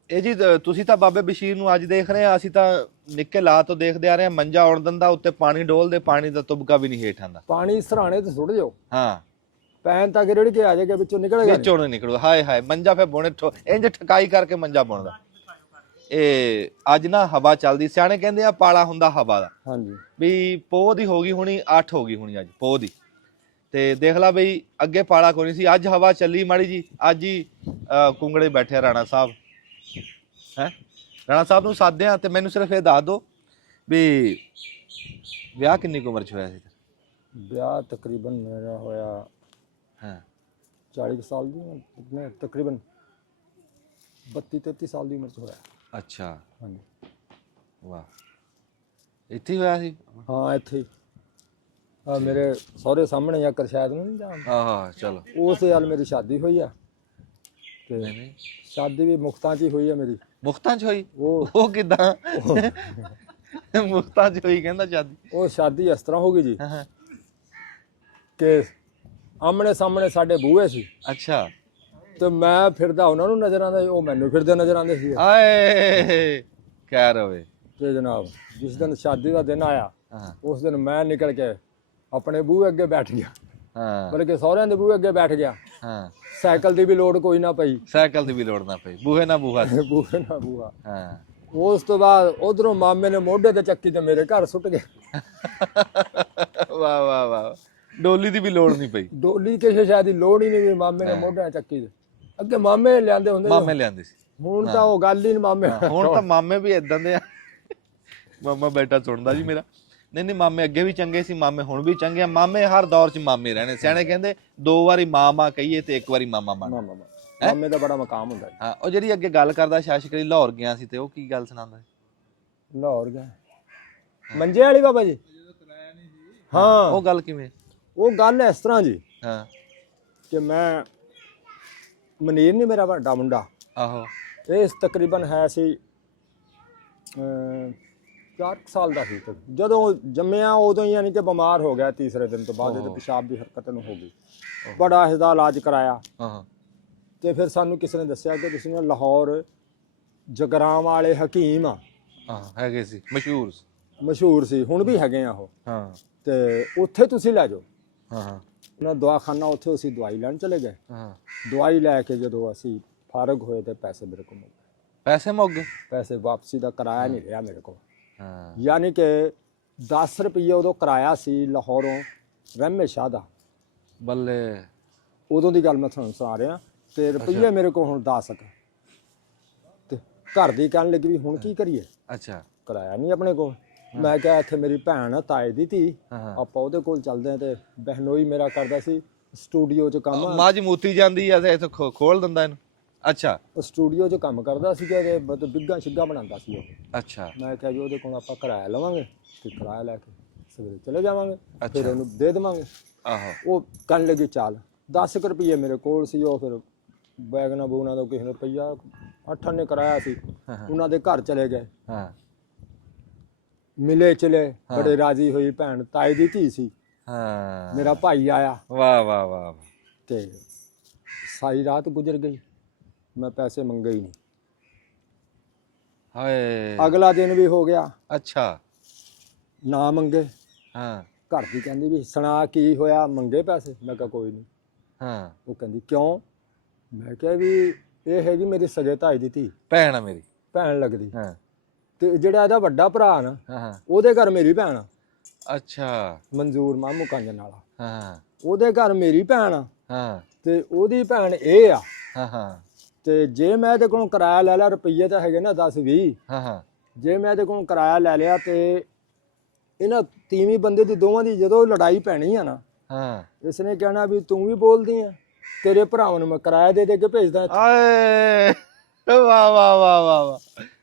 ਇਹ ਜੀ ਤੁਸੀਂ ਤਾਂ ਬਾਬੇ ਬਸ਼ੀਰ ਨੂੰ ਅੱਜ ਦੇਖ ਰਹੇ ਆ, ਅਸੀਂ ਤਾਂ ਨਿੱਕੇ ਲਾ ਤੋਂ ਦੇਖਦੇ ਆ ਰਹੇ ਆ। ਮੰਜਾ ਉਣ ਦਿੰਦਾ, ਉੱਤੇ ਪਾਣੀ ਡੋਲਦੇ, ਪਾਣੀ ਦਾ ਤੁਬਕਾ ਵੀ ਨਹੀਂ ਹੇਠ ਆਂਦਾ। ਪਾਣੀ ਸਰਾਣੇ ਤੇ ਸੁੱਟ ਦਿਓ, ਹਾਂ, ਪੈਨ ਤੱਕ ਰੜ ਕੇ ਆ ਜਾਏਗਾ, ਵਿੱਚੋਂ ਨਿਕਲੂਗਾ। ਹਾਏ ਹਾਏ, ਮੰਜਾ ਫਿਰ ਬੁਣੇ ਇੰਜ ਠਕਾਈ ਕਰਕੇ ਮੰਜਾ ਬੁਣਦਾ। ਇਹ ਅੱਜ ਨਾ ਹਵਾ ਚੱਲਦੀ, ਸਿਆਣੇ ਕਹਿੰਦੇ ਆ ਪਾਲਾ ਹੁੰਦਾ ਹਵਾ ਦਾ। ਹਾਂਜੀ। ਵੀ ਪੋਹ ਦੀ ਹੋ ਗਈ ਹੋਣੀ, 8 ਹੋ ਗਈ ਹੋਣੀ ਅੱਜ ਪੋਹ ਦੀ। ਤੇ ਦੇਖ ਲਾ ਬਈ ਅੱਗੇ ਪਾਲਾ ਕੋਈ ਨਹੀਂ ਸੀ, ਅੱਜ ਹਵਾ ਚੱਲੀ ਮਾੜੀ ਜੀ, ਅੱਜ ਹੀ ਕੁੰਗੜੇ ਬੈਠੇ ਰਾਣਾ ਸਾਹਿਬ ਹੈ। ਰਾਣਾ ਸਾਹਿਬ ਨੂੰ ਸਾਧਿਆ ਤੇ ਮੈਨੂੰ ਸਿਰਫ ਇਹ ਦੱਸ ਦਿਓ ਵੀ ਵਿਆਹ ਕਿੰਨੀ ਕੁ ਉਮਰ ਚ ਹੋਇਆ ਸੀ? ਵਿਆਹ ਤਕਰੀਬਨ ਮੇਰਾ ਹੋਇਆ ਹਾਂ 40 ਸਾਲ ਦੀ ਉਮਰ, ਤਕਰੀਬਨ 32-33 ਸਾਲ ਦੀ ਉਮਰ ਚ ਹੋਇਆ। ਅੱਛਾ ਹਾਂਜੀ ਵਾਹ, ਇੱਥੇ ਹੀ ਹੋਇਆ ਸੀ? ਹਾਂ ਇੱਥੇ ਹੀ। ਮੇਰੇ ਸਹੁਰੇ ਸਾਹਮਣੇ ਆ ਕਰਸ਼ਾਦ ਨੂੰ ਨਹੀਂ ਜਾਣਦਾ? ਹਾਂ ਚਲੋ ਉਸ ਨਾਲ ਮੇਰੀ ਸ਼ਾਦੀ ਹੋਈ ਆ ਤੇ ਨਹੀਂ ਸ਼ਾਦੀ ਵੀ ਮੁਖਤਾਂ 'ਚ ਹੀ ਹੋਈ ਆ ਮੇਰੀ। ਮੁਖਤਾਂ ਚ ਹੋਈ? ਉਹ ਕਿਦਾਂ ਮੁਖਤਾਂ ਚ ਹੋਈ ਕਹਿੰਦਾ ਸ਼ਾਦੀ? ਉਹ ਸ਼ਾਦੀ ਇਸ ਤਰ੍ਹਾਂ ਹੋ ਗਈ ਜੀ ਹਾਂ ਕਿ ਆਮਣੇ ਸਾਹਮਣੇ ਸਾਡੇ ਬੂਹੇ ਸੀ ਅੱਛਾ ਤੇ ਮੈਂ ਫਿਰਦਾ ਉਹਨਾਂ ਨੂੰ ਨਜ਼ਰ ਆਉਂਦਾ ਸੀ, ਉਹ ਮੈਨੂੰ ਫਿਰਦੇ ਨਜ਼ਰ ਆਉਂਦੇ ਸੀ। ਆਏ ਕਹਿ ਰਵੇ ਤੇ ਜਨਾਬ ਜਿਸ ਦਿਨ ਸ਼ਾਦੀ ਦਾ ਦਿਨ ਆਇਆ ਹਾਂ ਉਸ ਦਿਨ ਮੈਂ ਨਿਕਲ ਕੇ ਆਪਣੇ ਬੂਹੇ ਅੱਗੇ ਬੈਠ ਗਿਆ, ਹਾਂ ਬਲਕਿ ਸਹੁਰਿਆਂ ਦੇ ਬੂਹੇ ਅੱਗੇ ਬੈਠ ਗਿਆ। ਹਾਂ ਸਾਈਕਲ ਦੀ ਵੀ ਲੋੜ ਕੋਈ ਨਾ ਪਈ, ਸਾਈਕਲ ਦੀ ਵੀ ਲੋੜ ਨਾ ਪਈ, ਬੂਹੇ ਨਾ ਬੂਹਾ ਸੀ। ਬੂਹੇ ਨਾ ਬੂਹਾ। ਹਾਂ ਉਸ ਤੋਂ ਬਾਅਦ ਉਧਰੋਂ ਮਾਮੇ ਨੇ ਮੋਢੇ ਤੇ ਚੱਕੀ ਤੇ ਮੇਰੇ ਘਰ ਸੁੱਟ ਗਏ। ਵਾਹ ਵਾਹ ਵਾਹ, ਡੋਲੀ ਦੀ ਵੀ ਲੋੜ ਨਹੀਂ ਪਈ। ਡੋਲੀ ਕਿਸੇ ਸ਼ਾਇਦ ਦੀ ਲੋੜ ਹੀ ਨਹੀਂ ਵੀ ਮਾਮੇ ਨੇ ਮੋਢੇ ਤੇ ਚੱਕੀ ਤੇ। ਅੱਗੇ ਮਾਮੇ ਲਿਆਂਦੇ ਹੁੰਦੇ ਮਾਮੇ ਲਿਆਂਦੇ ਸੀ, ਹੁਣ ਤਾਂ ਉਹ ਗੱਲ ਹੀ ਨਹੀਂ ਮਾਮੇ। ਹੁਣ ਤਾਂ ਮਾਮੇ ਵੀ ਇਦਾਂ ਦੇ ਆ। ਮਾਮਾ ਬੈਠਾ ਸੁਣਦਾ ਜੀ ਮੇਰਾ। ਨਹੀਂ ਨਹੀਂ ਮਾਮੇ ਅੱਗੇ ਵੀ ਚੰਗੇ ਸੀ, ਮਾਮੇ ਹੁਣ ਵੀ ਚੰਗੇ ਆ। ਮਾਮੇ ਹਰ ਦੌਰ 'ਚ ਮਾਮੇ ਰਹਿਣੇ। ਸਿਆਣੇ ਕਹਿੰਦੇ 2 ਵਾਰੀ ਮਾਂ ਕਹੀਏ ਤੇ 1 ਵਾਰੀ ਮਾਮਾ ਮੰਨ। ਮਾਮੇ ਦਾ ਬੜਾ ਮਕਾਮ ਹੁੰਦਾ। ਹਾਂ ਉਹ ਜਿਹੜੀ ਅੱਗੇ ਗੱਲ ਕਰਦਾ ਸ਼ਾਸ਼ਕਰੀ ਲਾਹੌਰ ਗਿਆ ਸੀ ਤੇ ਉਹ ਕੀ ਗੱਲ ਸੁਣਾਉਂਦਾ? ਲਾਹੌਰ ਗਿਆ ਮੰਜੇ ਵਾਲੀ ਬਾਬਾ ਜੀ? ਹਾਂ ਉਹ ਗੱਲ ਕਿਵੇਂ? ਉਹ ਗੱਲ ਇਸ ਤਰ੍ਹਾਂ ਜੀ ਹਾਂ ਕਿ ਮੈਂ ਮਨੀਰ ਨਹੀਂ ਮੇਰਾ ਵੱਡਾ ਮੁੰਡਾ, ਆਹੋ ਇਹ ਤਕਰੀਬਨ ਹੈ ਸੀ 4 ਸਾਲ ਦਾ ਸੀ। ਜਦੋਂ ਜੰਮਿਆ ਉਦੋਂ ਹੀ ਯਾਨੀ ਕਿ ਬਿਮਾਰ ਹੋ ਗਿਆ। ਤੀਸਰੇ ਦਿਨ ਤੋਂ ਬਾਅਦ ਇਹਦੇ ਪਿਸ਼ਾਬ ਦੀ ਹਰਕਤ ਨੂੰ ਹੋ ਗਈ। ਬੜਾ ਇਸਦਾ ਇਲਾਜ ਕਰਾਇਆ ਹਾਂ ਤੇ ਫਿਰ ਸਾਨੂੰ ਕਿਸੇ ਨੇ ਦੱਸਿਆ ਕਿ ਤੁਸੀਂ ਨਾ ਲਾਹੌਰ ਜਗਰਾਮ ਵਾਲੇ ਹਕੀਮ ਆ, ਹਾਂ ਹੈਗੇ ਸੀ, ਮਸ਼ਹੂਰ ਸੀ, ਹੁਣ ਵੀ ਹੈਗੇ ਆ ਉਹ, ਹਾਂ ਤੇ ਉੱਥੇ ਤੁਸੀਂ ਲੈ ਜਾਓ। ਹਾਂ ਹਾਂ ਉਹਨਾਂ ਦਵਾਖਾਨਾ, ਉੱਥੇ ਅਸੀਂ ਦਵਾਈ ਲੈਣ ਚਲੇ ਗਏ। ਹਾਂ ਦਵਾਈ ਲੈ ਕੇ ਜਦੋਂ ਅਸੀਂ ਫਾਰਗ ਹੋਏ ਤੇ ਪੈਸੇ ਮੇਰੇ ਕੋਲ ਮੁੱਕ ਗਏ। ਪੈਸੇ ਮੁੱਕ ਗਏ? ਪੈਸੇ ਵਾਪਸੀ ਦਾ ਕਿਰਾਇਆ ਨਹੀਂ ਰਿਹਾ ਮੇਰੇ ਕੋਲ। ਹਾਂ ਯਾਨੀ ਕਿ 10 ਰੁਪਏ ਉਦੋਂ ਕਿਰਾਇਆ ਸੀ ਲਾਹੌਰੋਂ ਰਹਿਮਤ ਸ਼ਾਹ ਦਾ। ਬੱਲੇ, ਉਦੋਂ ਦੀ ਗੱਲ ਮੈਂ ਤੁਹਾਨੂੰ ਸੁਣਾ ਰਿਹਾ। ਤੇ ਰੁਪਈਏ ਮੇਰੇ ਕੋਲ ਹੁਣ 10 ਤੇ ਘਰ ਦੀ ਕਹਿਣ ਲੱਗੀ ਵੀ ਹੁਣ ਕੀ ਕਰੀਏ, ਅੱਛਾ ਕਿਰਾਇਆ ਨਹੀਂ ਆਪਣੇ ਕੋਲ। ਮੈਂ ਕਿਹਾ ਇੱਥੇ ਮੇਰੀ ਭੈਣ ਆ, ਤਾਏ ਦੀ ਧੀ, ਹਾਂ ਆਪਾਂ ਉਹਦੇ ਕੋਲ ਚੱਲਦੇ ਆ। ਤੇ ਬਹਿਨੋਈ ਮੇਰਾ ਕਰਦਾ ਸੀ ਸਟੂਡੀਓ 'ਚ ਕੰਮ। ਮੱਝ ਮੂਤੀ ਜਾਂਦੀ ਆ ਤੇ ਇੱਥੇ ਖੋਲ ਦਿੰਦਾ ਇਹਨੂੰ? ਅੱਛਾ ਸਟੂਡੀਓ 'ਚ ਕੰਮ ਕਰਦਾ ਸੀ ਕਿ ਮਤਲਬ ਬਿੱਗਾ ਸ਼ਿੱਗਾ ਬਣਾਉਂਦਾ ਸੀ ਉਹ। ਅੱਛਾ ਮੈਂ ਕਿਹਾ ਜੀ ਉਹਦੇ ਕੋਲ ਆਪਾਂ ਕਿਰਾਇਆ ਲਵਾਂਗੇ ਤੇ ਕਿਰਾਇਆ ਲੈ ਕੇ ਸਵੇਰੇ ਚਲੇ ਜਾਵਾਂਗੇ, ਫਿਰ ਅੱਛਾ। ਉਹਨੂੰ ਦੇ ਦੇਵਾਂਗੇ। ਆਹੋ ਉਹ ਕਰਨ ਲੱਗੀ ਚਾਲ। 10 ਰੁਪਏ ਮੇਰੇ ਕੋਲ ਸੀ। ਉਹ ਫਿਰ ਬੈਗਨਾ ਬੂਗਨਾ ਦਾ ਕਿਸੇ ਨੇ ਰੁਪਈਆ 8 ਨੇ ਕਰਾਇਆ ਸੀ। ਉਹਨਾਂ ਦੇ ਘਰ ਚਲੇ ਗਏ, ਹਾਂ ਮਿਲੇ ਚਲੇ, ਬੜੇ ਰਾਜੀ ਹੋਈ ਭੈਣ, ਤਾਏ ਦੀ ਧੀ ਸੀ। ਹਾਂ ਮੇਰਾ ਭਾਈ ਆਇਆ ਵਾਹ ਵਾਹ ਵਾਹ ਤੇ ਸਾਰੀ ਰਾਤ ਗੁਜ਼ਰ ਗਈ। ਮੈਂ ਪੈਸੇ ਮੰਗੇ ਹੀ ਨਹੀਂ। ਹਾਏ ਅਗਲਾ ਦਿਨ ਵੀ ਹੋ ਗਿਆ, ਅੱਛਾ ਨਾ ਮੰਗੇ। ਹਾਂ ਘਰ ਦੀ ਕਹਿੰਦੀ ਵੀ ਸੁਣਾ ਕੀ ਹੋਇਆ, ਮੰਗੇ ਪੈਸੇ? ਮੈਂ ਕਿਹਾ ਕੋਈ ਨਹੀਂ। ਹਾਂ ਉਹ ਕਹਿੰਦੀ ਕਿਉਂ? ਮੈਂ ਕਿਹਾ ਵੀ ਇਹ ਹੈਗੀ ਮੇਰੀ ਸਗੇ ਤਾਈ ਦੀ ਧੀ, ਭੈਣ ਆ ਮੇਰੀ, ਭੈਣ ਲੱਗਦੀ। ਹਾਂ ਤੇ ਜਿਹੜਾ ਇਹਦਾ ਵੱਡਾ ਭਰਾ ਨਾ, ਹਾਂ ਉਹਦੇ ਘਰ ਮੇਰੀ ਭੈਣ ਆ, ਅੱਛਾ ਮਨਜ਼ੂਰ ਮਾਮੂ ਕੰਜਨ ਵਾਲਾ, ਹਾਂ ਉਹਦੇ ਘਰ ਮੇਰੀ ਭੈਣ ਆ ਹਾਂ ਤੇ ਉਹਦੀ ਭੈਣ ਇਹ ਆ। ਹਾਂ ਹਾਂ ਤੇ ਜੇ ਮੈਂ ਇਹਦੇ ਕੋਲੋਂ ਕਿਰਾਇਆ ਲੈ ਲਿਆ, ਰੁਪਈਏ ਤਾਂ ਹੈਗੇ ਨਾ 10-20, ਹਾਂ ਹਾਂ ਜੇ ਮੈਂ ਇਹਦੇ ਕੋਲੋਂ ਕਿਰਾਇਆ ਲੈ ਲਿਆ ਤੇ ਇਹਨਾਂ ਤੀਵੀਂ ਬੰਦੇ ਦੀ ਦੋਵਾਂ ਦੀ ਜਦੋਂ ਲੜਾਈ ਪੈਣੀ ਆ ਨਾ, ਹਾਂ ਇਸਨੇ ਕਹਿਣਾ ਵੀ ਤੂੰ ਵੀ ਬੋਲਦੀ ਆ, ਤੇਰੇ ਭਰਾਵਾਂ ਨੂੰ ਮੈਂ ਕਿਰਾਇਆ ਦੇ ਕੇ ਭੇਜਦਾ। ਆਏ ਵਾਹ ਵਾਹ ਵਾਹ ਵਾਹ ਵਾਹ,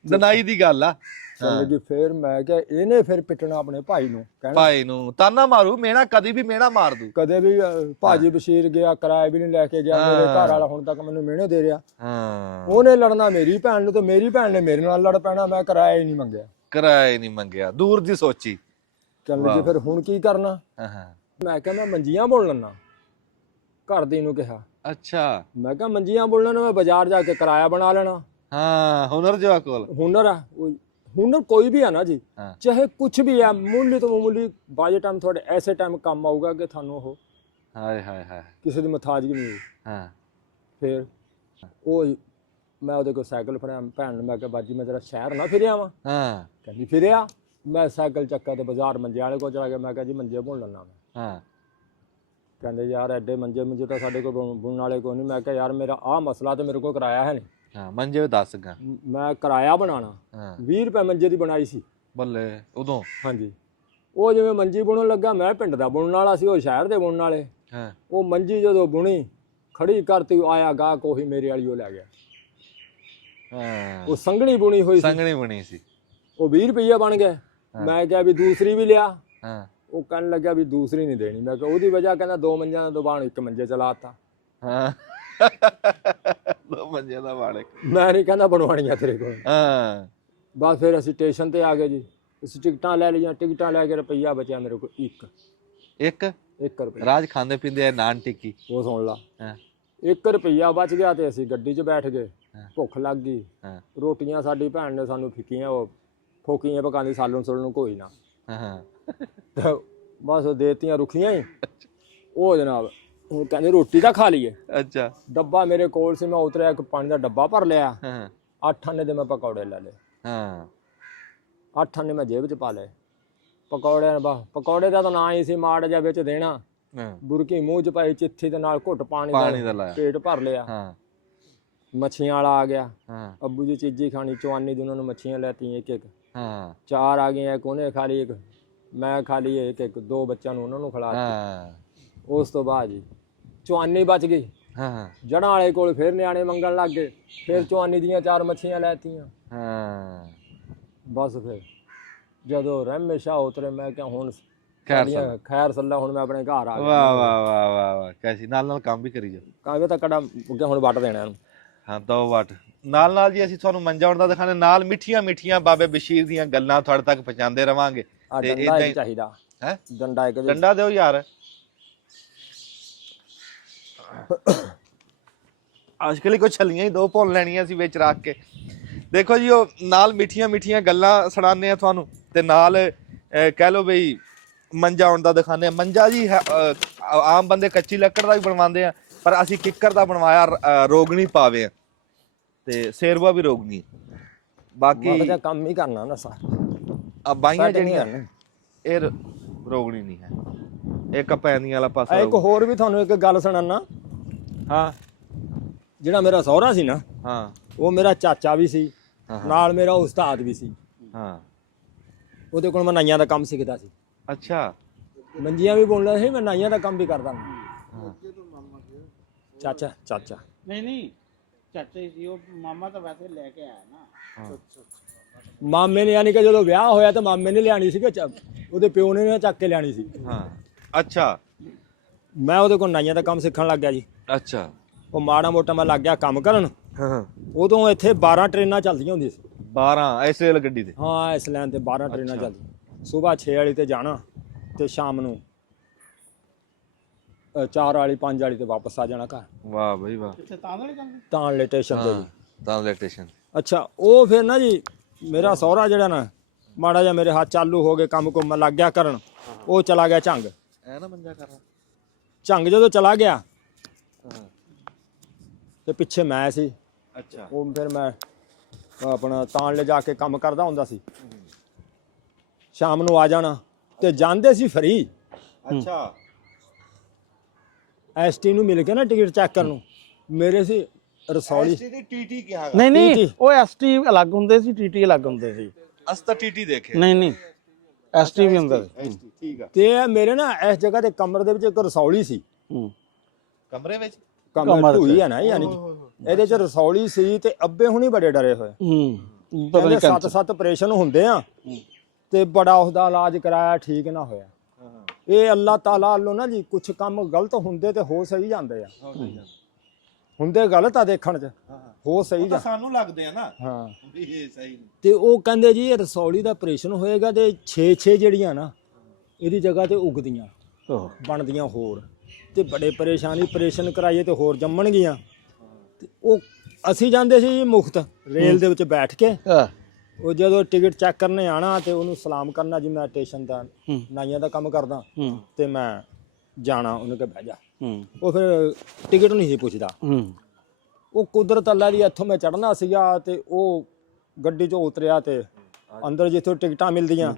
ਦਨਾਈ ਦੀ ਗੱਲ ਆ। ਲੱਗੀ ਫਿਰ ਮੈਂ ਕਿਹਾ ਇਹਨੇ ਫਿਰ ਪਿੱਟਣਾ ਆਪਣੇ ਭਾਈ ਨੂੰ, ਕਹਿਣਾ ਭਾਈ ਨੂੰ ਤਾਨਾ ਮਾਰੂ, ਮੇਣਾ ਕਦੀ ਵੀ ਮੇਣਾ ਮਾਰ ਦੂ। ਕਦੇ ਵੀ ਭਾਜੀ ਬਸ਼ੀਰ ਗਿਆ, ਕਿਰਾਇਆ ਵੀ ਨਹੀਂ ਲੈ ਕੇ ਗਿਆ, ਮੇਰੇ ਘਰ ਵਾਲਾ ਹੁਣ ਤੱਕ ਮੈਨੂੰ ਮਿਹਣੇ ਦੇ ਰਿਹਾ। ਹਾਂ ਉਹਨੇ ਲੜਨਾ ਮੇਰੀ ਭੈਣ ਨੂੰ ਤੇ ਮੇਰੀ ਭੈਣ ਨੇ ਮੇਰੇ ਨਾਲ ਲੜ ਪੈਣਾ। ਮੈਂ ਕਿਰਾਇਆ ਹੀ ਨਹੀਂ ਮੰਗਿਆ, ਕਿਰਾਇਆ ਹੀ ਨਹੀਂ ਮੰਗਿਆ, ਦੂਰ ਦੀ ਸੋਚੀ। ਕਹਿਣ ਲੱਗੇ ਫਿਰ ਹੁਣ ਕੀ ਕਰਨਾ? ਹਾਂ ਹਾਂ ਮੈਂ ਕਿਹਾ ਮੈਂ ਮੰਜੀਆਂ ਬੁਣ ਲੈਣਾ। ਘਰ ਦੀ ਨੂੰ ਕਿਹਾ, ਅੱਛਾ ਮੈਂ ਕਿਹਾ ਮੰਜੀਆਂ ਬੁਣ ਲੈਣਾ, ਮੈਂ ਬਾਜ਼ਾਰ ਜਾ ਕੇ ਕਿਰਾਇਆ ਬਣਾ ਲੈਣਾ। ਹਾਂ ਹੁਨਰ ਜੋ ਕੋਲ ਹੁਨਰ ਆ, ਹੁਨਰ ਕੋਈ ਵੀ ਆ ਨਾ ਜੀ, ਚਾਹੇ ਕੁਝ ਵੀ ਆ, ਮਾਮੂਲੀ ਤੋਂ ਮਾਮੂਲੀ, ਬਾਜੇ ਟਾਈਮ ਤੁਹਾਡੇ ਐਸੇ ਟਾਈਮ ਕੰਮ ਆਊਗਾ ਕਿ ਤੁਹਾਨੂੰ ਉਹ ਹਾਏ ਹਾਏ ਹਾਏ ਕਿਸੇ ਦੀ ਮੁਤਾਜ਼ਗੀ ਨਹੀਂ ਹੋਊ। ਹਾਂ ਫਿਰ ਉਹ ਮੈਂ ਉਹਦੇ ਕੋਲ ਸਾਈਕਲ ਫੜਿਆ, ਭੈਣ ਨੂੰ ਮੈਂ ਕਿਹਾ ਬਾਜੀ ਮੈਂ ਤੇਰਾ ਸ਼ਹਿਰ ਨਾ ਫਿਰਿਆ ਵਾਂ। ਹਾਂ ਕਹਿੰਦੀ ਫਿਰਿਆ। ਮੈਂ ਸਾਈਕਲ ਚੱਕਾ ਤੇ ਬਾਜ਼ਾਰ ਮੰਜੇ ਵਾਲੇ ਕੋਲ ਚਲਾ ਗਿਆ। ਮੈਂ ਕਿਹਾ ਜੀ ਮੰਜੇ ਬੁਣ ਲੈਣਾ ਮੈਂ। ਹਾਂ ਕਹਿੰਦੇ ਯਾਰ ਐਡੇ ਮੰਜੇ ਤਾਂ ਸਾਡੇ ਕੋਲ ਬੁਣਨ ਵਾਲੇ ਕੋਈ ਨਹੀਂ। ਮੈਂ ਕਿਹਾ ਯਾਰ ਮੇਰਾ ਆਹ ਮਸਲਾ ਤੇ ਮੇਰੇ ਕੋਲ ਕਿਰਾਇਆ ਹੈ ਨਹੀਂ। ਹਾਂ ਮੰਜੇ ਦੱਸ ਗਾ। ਮੈਂ ਕਿਰਾਇਆ ਬਣਾਉਣਾ। ਹਾਂ 20 ਰੁਪਏ ਮੰਜੇ ਦੀ ਬਣਾਈ ਸੀ। ਬੱਲੇ ਉਦੋਂ। ਹਾਂਜੀ ਉਹ ਜਿਵੇਂ ਮੰਜੀ ਬੁਣਨ ਲੱਗਾ, ਮੈਂ ਪਿੰਡ ਦਾ ਬੁਣਨ ਵਾਲਾ ਸੀ, ਉਹ ਸ਼ਹਿਰ ਦੇ ਬੁਣਨ ਵਾਲੇ। ਹਾਂ ਉਹ ਮੰਜੀ ਜਦੋਂ ਬੁਣੀ ਖੜੀ ਕਰਤੀ, ਆਇਆ ਗਾਹਕ ਉਹੀ ਮੇਰੇ ਵਾਲੀ ਉਹ ਲੈ ਗਿਆ। ਹਾਂ ਉਹ ਸੰਘਣੀ ਬੁਣੀ ਹੋਈ ਸੀ, ਸੰਘਣੀ ਬਣੀ ਸੀ। ਉਹ 20 ਰੁਪਏ ਬਣ ਗਏ। ਮੈਂ ਕਿਹਾ ਵੀ ਦੂਸਰੀ ਵੀ ਲਿਆ। ਹਾਂ ਉਹ ਕਹਿਣ ਲੱਗਿਆ ਵੀ ਦੂਸਰੀ ਨਹੀਂ ਦੇਣੀ। ਮੈਂ ਕਿਹਾ ਉਹਦੀ ਵਜ੍ਹਾ, ਕਹਿੰਦਾ 2 ਮੰਜਿਆਂ ਦਾ ਦੁਬਾਨ 1 ਮੰਜੇ ਚਲਾਤਾ। ਹਾਂ 2 ਮੰਜੇ ਦਾ ਵਾੜਕ। ਮੈਂ ਨਹੀਂ ਕਹਿੰਦਾ ਬਣਵਾਣੀਆਂ ਤੇਰੇ ਕੋਲ। ਹਾਂ ਬਸ ਫਿਰ ਅਸੀਂ ਸਟੇਸ਼ਨ ਤੇ ਆ ਗਏ ਜੀ। ਅਸੀਂ ਟਿਕਟਾਂ ਲੈ ਲਈਆਂ। ਟਿਕਟਾਂ ਲੈ ਕੇ ਰੁਪਈਆ ਬਚਿਆ ਮੇਰੇ ਕੋਲ 1 ਰੁਪਈਆ। ਰਾਜ ਖਾਂਦੇ ਪੀਂਦੇ ਨਾਨ ਟਿੱਕੀ। ਉਹ ਸੁਣ ਲਾ। ਹਾਂ 1 ਰੁਪਈਆ ਬਚ ਗਿਆ ਤੇ ਅਸੀਂ ਗੱਡੀ 'ਚ ਬੈਠ ਗਏ। ਭੁੱਖ ਲੱਗ ਗਈ। ਹਾਂ ਰੋਟੀਆਂ ਸਾਡੀ ਭੈਣ ਨੇ ਸਾਨੂੰ ਫਿੱਕੀਆਂ ਉਹ ਫੋਕੀਆਂ ਪਕਾਉਂਦੀ, ਸਾਲਣ ਸੁਲਣ ਕੋਈ ਨਾ। ਹਾਂ ਤੇ ਬਸ ਉਹ ਦੇਤੀਆਂ ਰੁੱਖੀਆਂ ਹੀ। ਉਹ ਜਨਾਬ ਹੁਣ ਕਹਿੰਦੇ ਰੋਟੀ ਤਾਂ ਖਾ ਲਈਏ। ਅੱਛਾ ਡੱਬਾ ਮੇਰੇ ਕੋਲ ਸੀ, ਮੈਂ ਉਤਰਿਆ ਇੱਕ ਪਾਣੀ ਦਾ ਡੱਬਾ ਭਰ ਲਿਆ। ਹਾਂ 8 ਆਨੇ ਦੇ ਮੈਂ ਪਕੌੜੇ ਲੈ ਲਏ। ਹਾਂ 8 ਆਨੇ ਮੈਂ ਜੇਬ 'ਚ ਪਾ ਲਏ। ਪਕੌੜੇ ਦਾ ਤਾਂ ਨਾਂ ਹੀ ਸੀ, ਮਾੜ ਜਿਹਾ ਵਿੱਚ ਦੇਣਾ, ਹਾਂ ਬੁਰਕੀ ਮੂੰਹ 'ਚ ਪਾਈ, ਚਿੱਠੀ ਦੇ ਨਾਲ ਘੁੱਟ ਪਾਣੀ ਦਾ ਲਾਇਆ, ਪੇਟ ਭਰ ਲਿਆ। ਹਾਂ ਮੱਛੀਆਂ ਵਾਲਾ ਆ ਗਿਆ। ਹਾਂ ਅੱਬੂ ਜੀ ਚੀਜ਼ੀ ਖਾਣੀ, ਚਵਾਨੀ ਦੀ ਉਹਨਾਂ ਨੂੰ ਮੱਛੀਆਂ ਲੈਤੀਆਂ 1-1। ਹਾਂ 4 ਆ ਗਈਆਂ। ਇੱਕ ਉਹਨੇ ਖਾ ਲਈ, ਇੱਕ ਮੈਂ ਖਾ ਲਈ, 1-1 2 ਬੱਚਿਆਂ ਨੂੰ ਉਹਨਾਂ ਨੂੰ ਖਿਲਾਤੀ। ਹਾਂ ਉਸ ਤੋਂ ਬਾਅਦ ਜੀ ਚਵਾਨੀ ਬਚ ਗਈ। ਹਾਂ ਜੜਾਂ ਵਾਲੇ ਕੋਲ ਫਿਰ ਨਿਆਣੇ ਮੰਗਣ ਲੱਗ ਗਏ। ਫਿਰ ਚਵਾਨੀ ਦੀਆਂ 4 ਮੱਛੀਆਂ ਲੈਤੀਆਂ। ਹਾਂ ਬਸ ਫਿਰ ਜਦੋਂ ਰਹਿਮੇ ਸ਼ਾਹ ਉਤਰੇ, ਮੈਂ ਕਿਹਾ ਹੁਣ ਖੈਰ ਸੱਲਾ, ਹੁਣ ਮੈਂ ਆਪਣੇ ਘਰ ਆ ਗਿਆ। ਵਾਹ ਵਾਹ ਵਾਹ ਵਾਹ ਵਾਹ। ਕੈਸੀ ਨਾਲ ਨਾਲ ਕੰਮ ਵੀ ਕਰੀ ਜਾ। ਕਾਵੇ ਤਾਂ ਕੜਾ ਹੁਣ ਵੱਟ ਦੇਣਾ ਇਹਨੂੰ। ਹਾਂ 2 ਵਾਟ ਨਾਲ ਨਾਲ ਜੀ ਅਸੀਂ ਤੁਹਾਨੂੰ ਮੰਜਾ ਉੜਦਾ ਦਿਖਾਣੇ, ਨਾਲ ਮਿੱਠੀਆਂ ਮਿੱਠੀਆਂ ਬਾਬੇ ਬਸ਼ੀਰ ਦੀਆਂ ਗੱਲਾਂ ਤੁਹਾਡੇ ਤੱਕ ਪਹੁੰਚਾਉਂਦੇ ਰਵਾਂਗੇ। ਤੇ ਇਦਾਂ ਹੀ ਚਾਹੀਦਾ ਹੈ। ਡੰਡਾ ਇੱਕ ਡੰਡਾ ਦਿਓ ਯਾਰ। ਅਜਕਲੀ ਕੋਈ ਛੱਲੀਆਂ ਹੀ 2 ਭੁੰਨ ਲੈਣੀਆਂ ਸੀ ਵਿੱਚ ਰੱਖ ਕੇ। ਦੇਖੋ ਜੀ ਉਹ ਨਾਲ ਮਿੱਠੀਆਂ ਮਿੱਠੀਆਂ ਗੱਲਾਂ ਸੁਣਾਉਂਦੇ ਆ ਤੁਹਾਨੂੰ, ਤੇ ਨਾਲ ਕਹਿ ਲਓ ਬਈ ਮੰਜਾ ਉੜਦਾ ਦਿਖਾਉਂਦੇ ਆ। ਮੰਜਾ ਜੀ ਆਮ ਬੰਦੇ ਕੱਚੀ ਲੱਕੜ ਦਾ ਵੀ ਬਣਵਾਉਂਦੇ ਆ, ਪਰ ਅਸੀਂ ਕਿੱਕਰ ਦਾ ਬਣਵਾਇਆ, ਰੋਗਣੀ ਪਾਵੇ ਆ ਤੇ ਸੇਰਵਾ ਵੀ ਰੋਗਣੀ। ਬਾਕੀ ਕੰਮ ਹੀ ਕਰਨਾ ਨਾ ਸਾਰਾ। ਆ ਬਾਈਆਂ ਜਿਹੜੀਆਂ ਇਹ ਰੋਗਣੀ ਨਹੀਂ ਹੈ, ਇਹ ਕਪੈਂਦੀਆਂ ਵਾਲਾ ਪਾਸਾ। ਇੱਕ ਹੋਰ ਵੀ ਤੁਹਾਨੂੰ ਇੱਕ ਗੱਲ ਸੁਣਾਉਣਾ। ਹਾਂ ਜਿਹੜਾ ਮੇਰਾ ਸਹੁਰਾ ਸੀ ਨਾ, ਹਾਂ ਉਹ ਮੇਰਾ ਚਾਚਾ ਵੀ ਸੀ, ਨਾਲ ਮੇਰਾ ਉਸਤਾਦ ਵੀ ਸੀ। ਹਾਂ ਉਹਦੇ ਕੋਲ ਮੈਂ ਨਾਈਆਂ ਦਾ ਕੰਮ ਸਿੱਖਦਾ ਸੀ। ਅੱਛਾ ਮੰਜੀਆਂ ਵੀ ਬੁਣਦਾ ਸੀ, ਮੈਂ ਨਾਈਆਂ ਦਾ ਕੰਮ ਵੀ ਕਰਦਾ। ਚਾਚਾ ਨਹੀਂ ਚਾਚਾ ਹੀ ਸੀ ਉਹ। ਮਾਮਾ ਤਾਂ ਵੈਸੇ ਲੈ ਕੇ ਆਇਆ ਨਾ। ਮਾਮੇ ਨੇ, ਯਾਨੀ ਕਿ ਜਦੋਂ ਵਿਆਹ ਹੋਇਆ ਤਾਂ ਮਾਮੇ ਨੇ ਲਿਆਣੀ ਸੀ ਕਿ ਉਹਦੇ ਪਿਓ ਨੇ ਚੱਕ ਕੇ ਲਿਆਣੀ ਸੀ। ਹਾਂ ਅੱਛਾ। ਮੈਂ ਉਹਦੇ ਕੋਲ ਨਾਈਆਂ ਦਾ ਕੰਮ ਸਿੱਖਣ ਲੱਗ ਗਿਆ ਜੀ। ਅੱਛਾ ਉਹ ਮਾੜਾ ਮੋਟਾ ਮੈਂ ਲੱਗ ਗਿਆ ਕੰਮ ਕਰਨ। ਹਾਂ ਉਦੋਂ ਇੱਥੇ 12 ਟ੍ਰੇਨਾਂ ਚੱਲਦੀਆਂ ਹੁੰਦੀਆਂ ਸੀ। 12 ਇਸ ਰੇਲ ਗੱਡੀ ਤੇ? ਹਾਂ ਇਸ ਲਾਈਨ ਤੇ 12 ਟ੍ਰੇਨਾਂ ਚੱਲਦੀਆਂ। ਸਵੇਰ 6 ਵਾਲੀ ਤੇ ਜਾਣਾ ਤੇ ਸ਼ਾਮ ਨੂੰ 4 ਵਾਲੀ 5 ਵਾਲੀ ਤੇ ਵਾਪਸ ਆ ਜਾਣਾ ਘਰ। ਵਾਹ ਬਈ ਵਾਹ। ਕਿੱਥੇ ਤਾਂ ਵਾਲੇ ਜਾਂਦੇ? ਤਾਂਲੇ ਸਟੇਸ਼ਨ ਤੇ ਜੀ। ਤਾਂਲੇ ਸਟੇਸ਼ਨ। ਅੱਛਾ ਉਹ ਫਿਰ ਨਾ ਜੀ ਮੇਰਾ ਸਹੁਰਾ ਜਿਹੜਾ ਨਾ ਮਾੜਾ ਜਿਹਾ ਮੇਰੇ ਹੱਥ ਚਾਲੂ ਹੋ ਗਏ, ਕੰਮ ਕੁੰਮ ਲੱਗ ਗਿਆ ਕਰਨ। ਉਹ ਚਲਾ ਗਿਆ ਝੰਗ। ਐ ਨਾ ਮੰਜਾ ਕਰ ਝੰਗ ਜਦੋਂ ਚਲਾ ਗਿਆ ਤੇ ਪਿੱਛੇ ਮੈਂ ਸੀ। ਅੱਛਾ ਉਹ ਫਿਰ ਮੈਂ ਆਪਣਾ ਤਾਂਲੇ ਜਾ ਕੇ ਕੰਮ ਕਰਦਾ ਹੁੰਦਾ ਸੀ। ਸ਼ਾਮ ਨੂੰ ਆ ਜਾਣਾ ਤੇ ਜਾਂਦੇ ਸੀ ਫਰੀ। ਅੱਛਾ ਐਸਟੀ ਨੂੰ ਮਿਲ ਕੇ ਨਾ ਟਿਕਟ ਚੈੱਕ ਕਰਨ ਨੂੰ। ਮੇਰੇ ਸੀ ਰਸੌਲੀ। ਐਸਟੀ ਦੀ ਟੀਟੀ ਕਿਹਾ? ਨਹੀਂ ਉਹ ਐਸਟੀ ਅਲੱਗ ਹੁੰਦੇ ਸੀ, ਟੀਟੀ ਅਲੱਗ ਹੁੰਦੇ ਸੀ। ਅਸ ਤਾਂ ਟੀਟੀ ਦੇਖੇ। ਨਹੀਂ ਐਸਟੀ ਵੀ ਹੁੰਦਾ ਸੀ। ਐਸਟੀ ਠੀਕ ਆ। ਤੇ ਮੇਰੇ ਨਾ ਇਸ ਜਗ੍ਹਾ ਤੇ ਕਮਰੇ ਦੇ ਵਿੱਚ ਇੱਕ ਰਸੌਲੀ ਸੀ। ਕਮਰੇ ਵਿੱਚ? ਕਮਰਾ ਢੂਈ ਹੈ ਨਾ, ਯਾਨੀ ਇਹਦੇ ਚ ਰਸੌਲੀ ਸੀ। ਤੇ ਅੱਬੇ ਹੁਣੀ ਬੜੇ ਡਰੇ ਹੋਏ। ਪਤਾ ਨਹੀਂ 7 ਆਪਰੇਸ਼ਨ ਹੁੰਦੇ ਆ ਤੇ ਬੜਾ ਉਸਦਾ ਇਲਾਜ ਕਰਾਇਆ, ਠੀਕ ਨਾ ਹੋਇਆ। ਇਹ ਅੱਲਾਹ ਤਾਲਾ ਵੱਲੋਂ ਨਾ ਜੀ ਕੁਝ ਕੰਮ ਗਲਤ ਹੁੰਦੇ ਤੇ ਹੋ ਸਹੀ ਜਾਂਦੇ ਆ। ਹੁੰਦੇ ਗਲਤ ਆ ਦੇਖਣ ਚ, ਹੋ ਸਹੀ ਜਾ। ਸਾਨੂੰ ਲੱਗਦੇ ਆ ਨਾ ਹਾਂ ਵੀ ਇਹ ਸਹੀ ਨਹੀਂ। ਤੇ ਉਹ ਕਹਿੰਦੇ ਜੀ ਇਹ ਰਸੌਲੀ ਦਾ ਆਪਰੇਸ਼ਨ ਹੋਏਗਾ ਤੇ 6 ਜਿਹੜੀਆਂ ਨਾ ਇਹਦੀ ਜਗ੍ਹਾ ਤੇ ਉਗਦੀਆਂ ਬਣਦੀਆਂ ਹੋਰ। ਤੇ ਬੜੇ ਪਰੇਸ਼ਾਨੀ, ਆਪਰੇਸ਼ਨ ਕਰਾਈਏ ਤੇ ਹੋਰ ਜੰਮਣਗੀਆਂ। ਤੇ ਉਹ ਅਸੀਂ ਜਾਂਦੇ ਸੀ ਜੀ ਮੁਫਤ ਰੇਲ ਦੇ ਵਿੱਚ ਬੈਠ ਕੇ। ਉਹ ਜਦੋਂ ਟਿਕਟ ਚੈੱਕ ਕਰਨੇ ਆਣਾ ਤੇ ਉਹਨੂੰ ਸਲਾਮ ਕਰਨਾ ਜੀ ਮੈਂ ਸਟੇਸ਼ਨ ਦਾ ਨਾਈਆਂ ਦਾ ਕੰਮ ਕਰਦਾ ਤੇ ਮੈਂ ਜਾਣਾ। ਉਹਨੇ ਕਿਹਾ ਬਹਿ ਜਾ। ਉਹ ਫਿਰ ਟਿਕਟ ਨਹੀਂ ਸੀ ਪੁੱਛਦਾ। ਉਹ ਕੁਦਰਤ ਅੱਲਾ ਦੀ, ਇੱਥੋਂ ਮੈਂ ਚੜ੍ਹਨਾ ਸੀਗਾ ਤੇ ਉਹ ਗੱਡੀ 'ਚੋਂ ਉਤਰਿਆ ਤੇ ਅੰਦਰ ਜਿੱਥੋਂ ਟਿਕਟਾਂ ਮਿਲਦੀਆਂ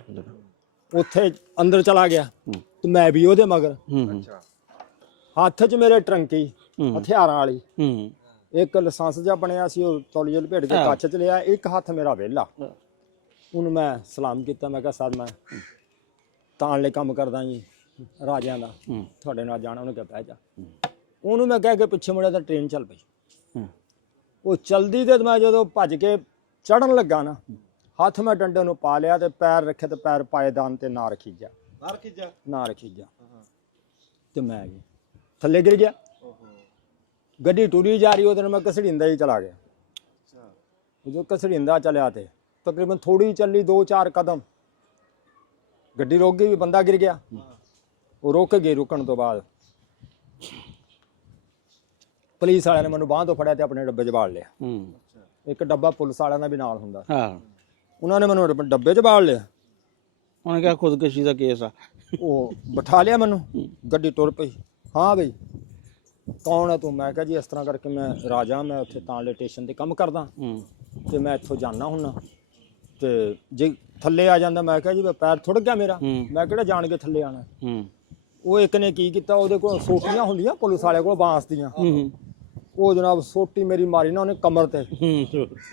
ਉੱਥੇ ਅੰਦਰ ਚਲਾ ਗਿਆ ਤੇ ਮੈਂ ਵੀ ਉਹਦੇ ਮਗਰ। ਹੱਥ 'ਚ ਮੇਰੇ ਟਰੰਕੀ ਹਥਿਆਰਾਂ ਵਾਲੀ, ਹੂੰ ਇੱਕ ਲਾਇਸੈਂਸ ਜਿਹਾ ਬਣਿਆ ਸੀ ਉਹ ਤੌਲੀਏ ਲਪੇਟ ਕੇ ਕੱਚ 'ਚ ਲਿਆ, ਇੱਕ ਹੱਥ ਮੇਰਾ ਵਿਹਲਾ। ਉਹਨੂੰ ਮੈਂ ਸਲਾਮ ਕੀਤਾ, ਮੈਂ ਕਿਹਾ ਸਰ ਮੈਂ ਤਾਣ ਲਈ ਕੰਮ ਕਰਦਾ ਜੀ ਰਾਜਿਆਂ ਦਾ, ਤੁਹਾਡੇ ਨਾਲ ਜਾਣਾ। ਉਹਨੇ ਕਿਹਾ ਬਹਿ ਜਾ। ਉਹਨੂੰ ਮੈਂ ਕਹਿ ਕੇ ਪਿੱਛੇ ਮੁੜਿਆ ਤਾਂ ਟ੍ਰੇਨ ਚੱਲ ਪਈ। ਉਹ ਚਲਦੀ ਤੇ ਮੈਂ ਜਦੋਂ ਭੱਜ ਕੇ ਚੜਨ ਲੱਗਾ ਨਾ, ਹੱਥ ਮੈਂ ਡੰਡੇ ਨੂੰ ਪਾ ਲਿਆ ਤੇ ਪੈਰ ਰੱਖੇ ਤੇ ਪੈਰ ਪਾਏਦਾਨ ਤੇ ਨਾ ਰੱਖੀ ਜਾ ਤੇ ਮੈਂ ਜੀ ਥੱਲੇ ਗਿਰ ਗਿਆ। ਗੱਡੀ ਟੁਰੀ ਜਾ ਰਹੀ, ਉਹਦੇ ਨਾਲ ਮੈਂ ਘਸੜਿੰਦਾ ਹੀ ਚਲਾ ਗਿਆ। ਜਦੋਂ ਘਸੜਿੰਦਾ ਚਲਿਆ ਤੇ ਤਕਰੀਬਨ ਥੋੜੀ ਚੱਲੀ 2-4 ਕਦਮ, ਗੱਡੀ ਰੁਕ ਗਈ, ਵੀ ਬੰਦਾ ਗਿਰ ਗਿਆ। ਉਹ ਰੁਕ ਗਈ, ਰੁਕਣ ਤੋਂ ਬਾਅਦ ਪੁਲਿਸ ਵਾਲਿਆਂ ਨੇ ਮੈਨੂੰ ਬਾਂਹ ਤੋਂ ਫੜਿਆ ਤੇ ਆਪਣੇ ਡੱਬੇ 'ਚ ਬਾੜ ਲਿਆ। ਇੱਕ ਡੱਬਾ ਪੁਲਿਸ ਵਾਲਿਆਂ ਦਾ ਵੀ ਨਾਲ ਹੁੰਦਾ, ਉਹਨਾਂ ਨੇ ਮੈਨੂੰ ਡੱਬੇ 'ਚ ਬਾੜ ਲਿਆ। ਉਹਨੇ ਕਿਹਾ ਖੁਦਕੁਸ਼ੀ ਦਾ ਕੇਸ ਆ। ਉਹ ਬਿਠਾ ਲਿਆ ਮੈਨੂੰ, ਗੱਡੀ ਤੁਰ ਪਈ। ਹਾਂ ਬਈ ਕੌਣ ਹੈ ਤੂੰ? ਮੈਂ ਕਿਹਾ ਜੀ ਇਸ ਤਰ੍ਹਾਂ ਕਰਕੇ ਮੈਂ ਰਾਜਾ, ਮੈਂ ਉੱਥੇ ਤਾਂਲੇ ਸਟੇਸ਼ਨ ਤੇ ਕੰਮ ਕਰਦਾ ਤੇ ਮੈਂ ਇੱਥੋਂ ਜਾਣਾ ਹੁੰਨਾ, ਤੇ ਜੇ ਥੱਲੇ ਆ ਜਾਂਦਾ, ਮੈਂ ਕਿਹਾ ਜੀ ਪੈਰ ਥੁੜ ਗਿਆ ਮੇਰਾ, ਮੈਂ ਕਿਹੜਾ ਜਾਣ ਕੇ ਥੱਲੇ ਆਣਾ। ਉਹ ਇੱਕ ਨੇ ਕੀ ਕੀਤਾ, ਉਹਦੇ ਕੋਲ ਸੋਟੀਆਂ ਹੁੰਦੀਆਂ ਪੁਲਿਸ ਵਾਲੇ ਕੋਲ ਬਾਂਸ ਦੀਆਂ, ਉਹ ਜਨਾਬ ਸੋਟੀ ਮੇਰੀ ਮਾਰੀ ਨਾ ਉਹਨੇ ਕਮਰ ਤੇ,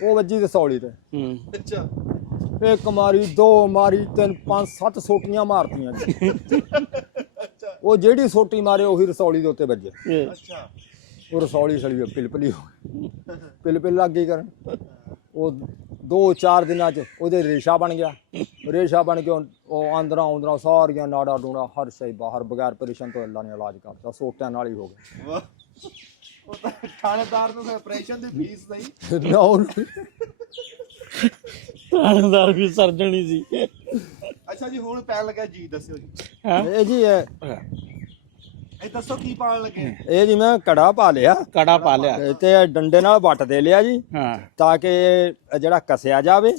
ਉਹ ਵੱਜੀ ਰਸੌਲੀ ਤੇ। ਇੱਕ ਮਾਰੀ, 2 ਮਾਰੀ, 3 5 7 ਸੋਟੀਆਂ ਮਾਰਤੀਆਂ। ਉਹ ਜਿਹੜੀ ਸੋਟੀ ਮਾਰੇ ਉਹੀ ਰਸੌਲੀ ਦੇ ਉੱਤੇ ਵੱਜੇ। ਉਹ ਰਸੌਲੀ ਸੜੀ ਪਿਲਪਲੀ ਹੋ ਗਈ, ਪਿਲਪਿਲ ਲੱਗ ਗਈ ਕਰਨ। ਉਹ 2-4 ਦਿਨਾਂ 'ਚ ਉਹਦੇ ਰੇਸ਼ਾ ਬਣ ਗਿਆ। ਰੇਸ਼ਾ ਬਣ ਕੇ ਉਹ ਆਂਦਰਾਂ ਸਾਰੀਆਂ ਨਾੜਾ ਡੂੜਾ ਹਰ ਸ਼ੈ ਬਾਹਰ, ਬਗੈਰ ਆਪਰੇਸ਼ਨ ਤੋਂ ਅੱਲਾ ਨੇ ਇਲਾਜ ਕਰਤਾ, ਸੋਟਿਆਂ ਨਾਲ ਹੀ ਹੋ ਗਿਆ। ਉਹ ਤਾਂ ਥਾਣੇਦਾਰ ਨੂੰ ਆਪਰੇਸ਼ਨ ਦੀ ਫੀਸ ਨਹੀਂ ਥਾਣੇਦਾਰ ਵੀ ਸਰਜਣੀ ਸੀ। ਅੱਛਾ ਜੀ, ਹੁਣ ਪੈਣ ਲੱਗਾ ਜੀ, ਦੱਸਿਓ ਜੀ। ਇਹ ਜੀ ਇਹ ਦੱਸੋ ਕੀ ਪਾਣ ਲੱਗੇ? ਇਹ ਜੀ ਮੈਂ ਕੜਾ ਪਾ ਲਿਆ, ਕੜਾ ਪਾ ਲਿਆ ਤੇ ਡੰਡੇ ਨਾਲ ਵੱਟ ਦੇ ਲਿਆ ਜੀ, ਤਾਂ ਕਿ ਜਿਹੜਾ ਕਸਿਆ ਜਾਵੇ।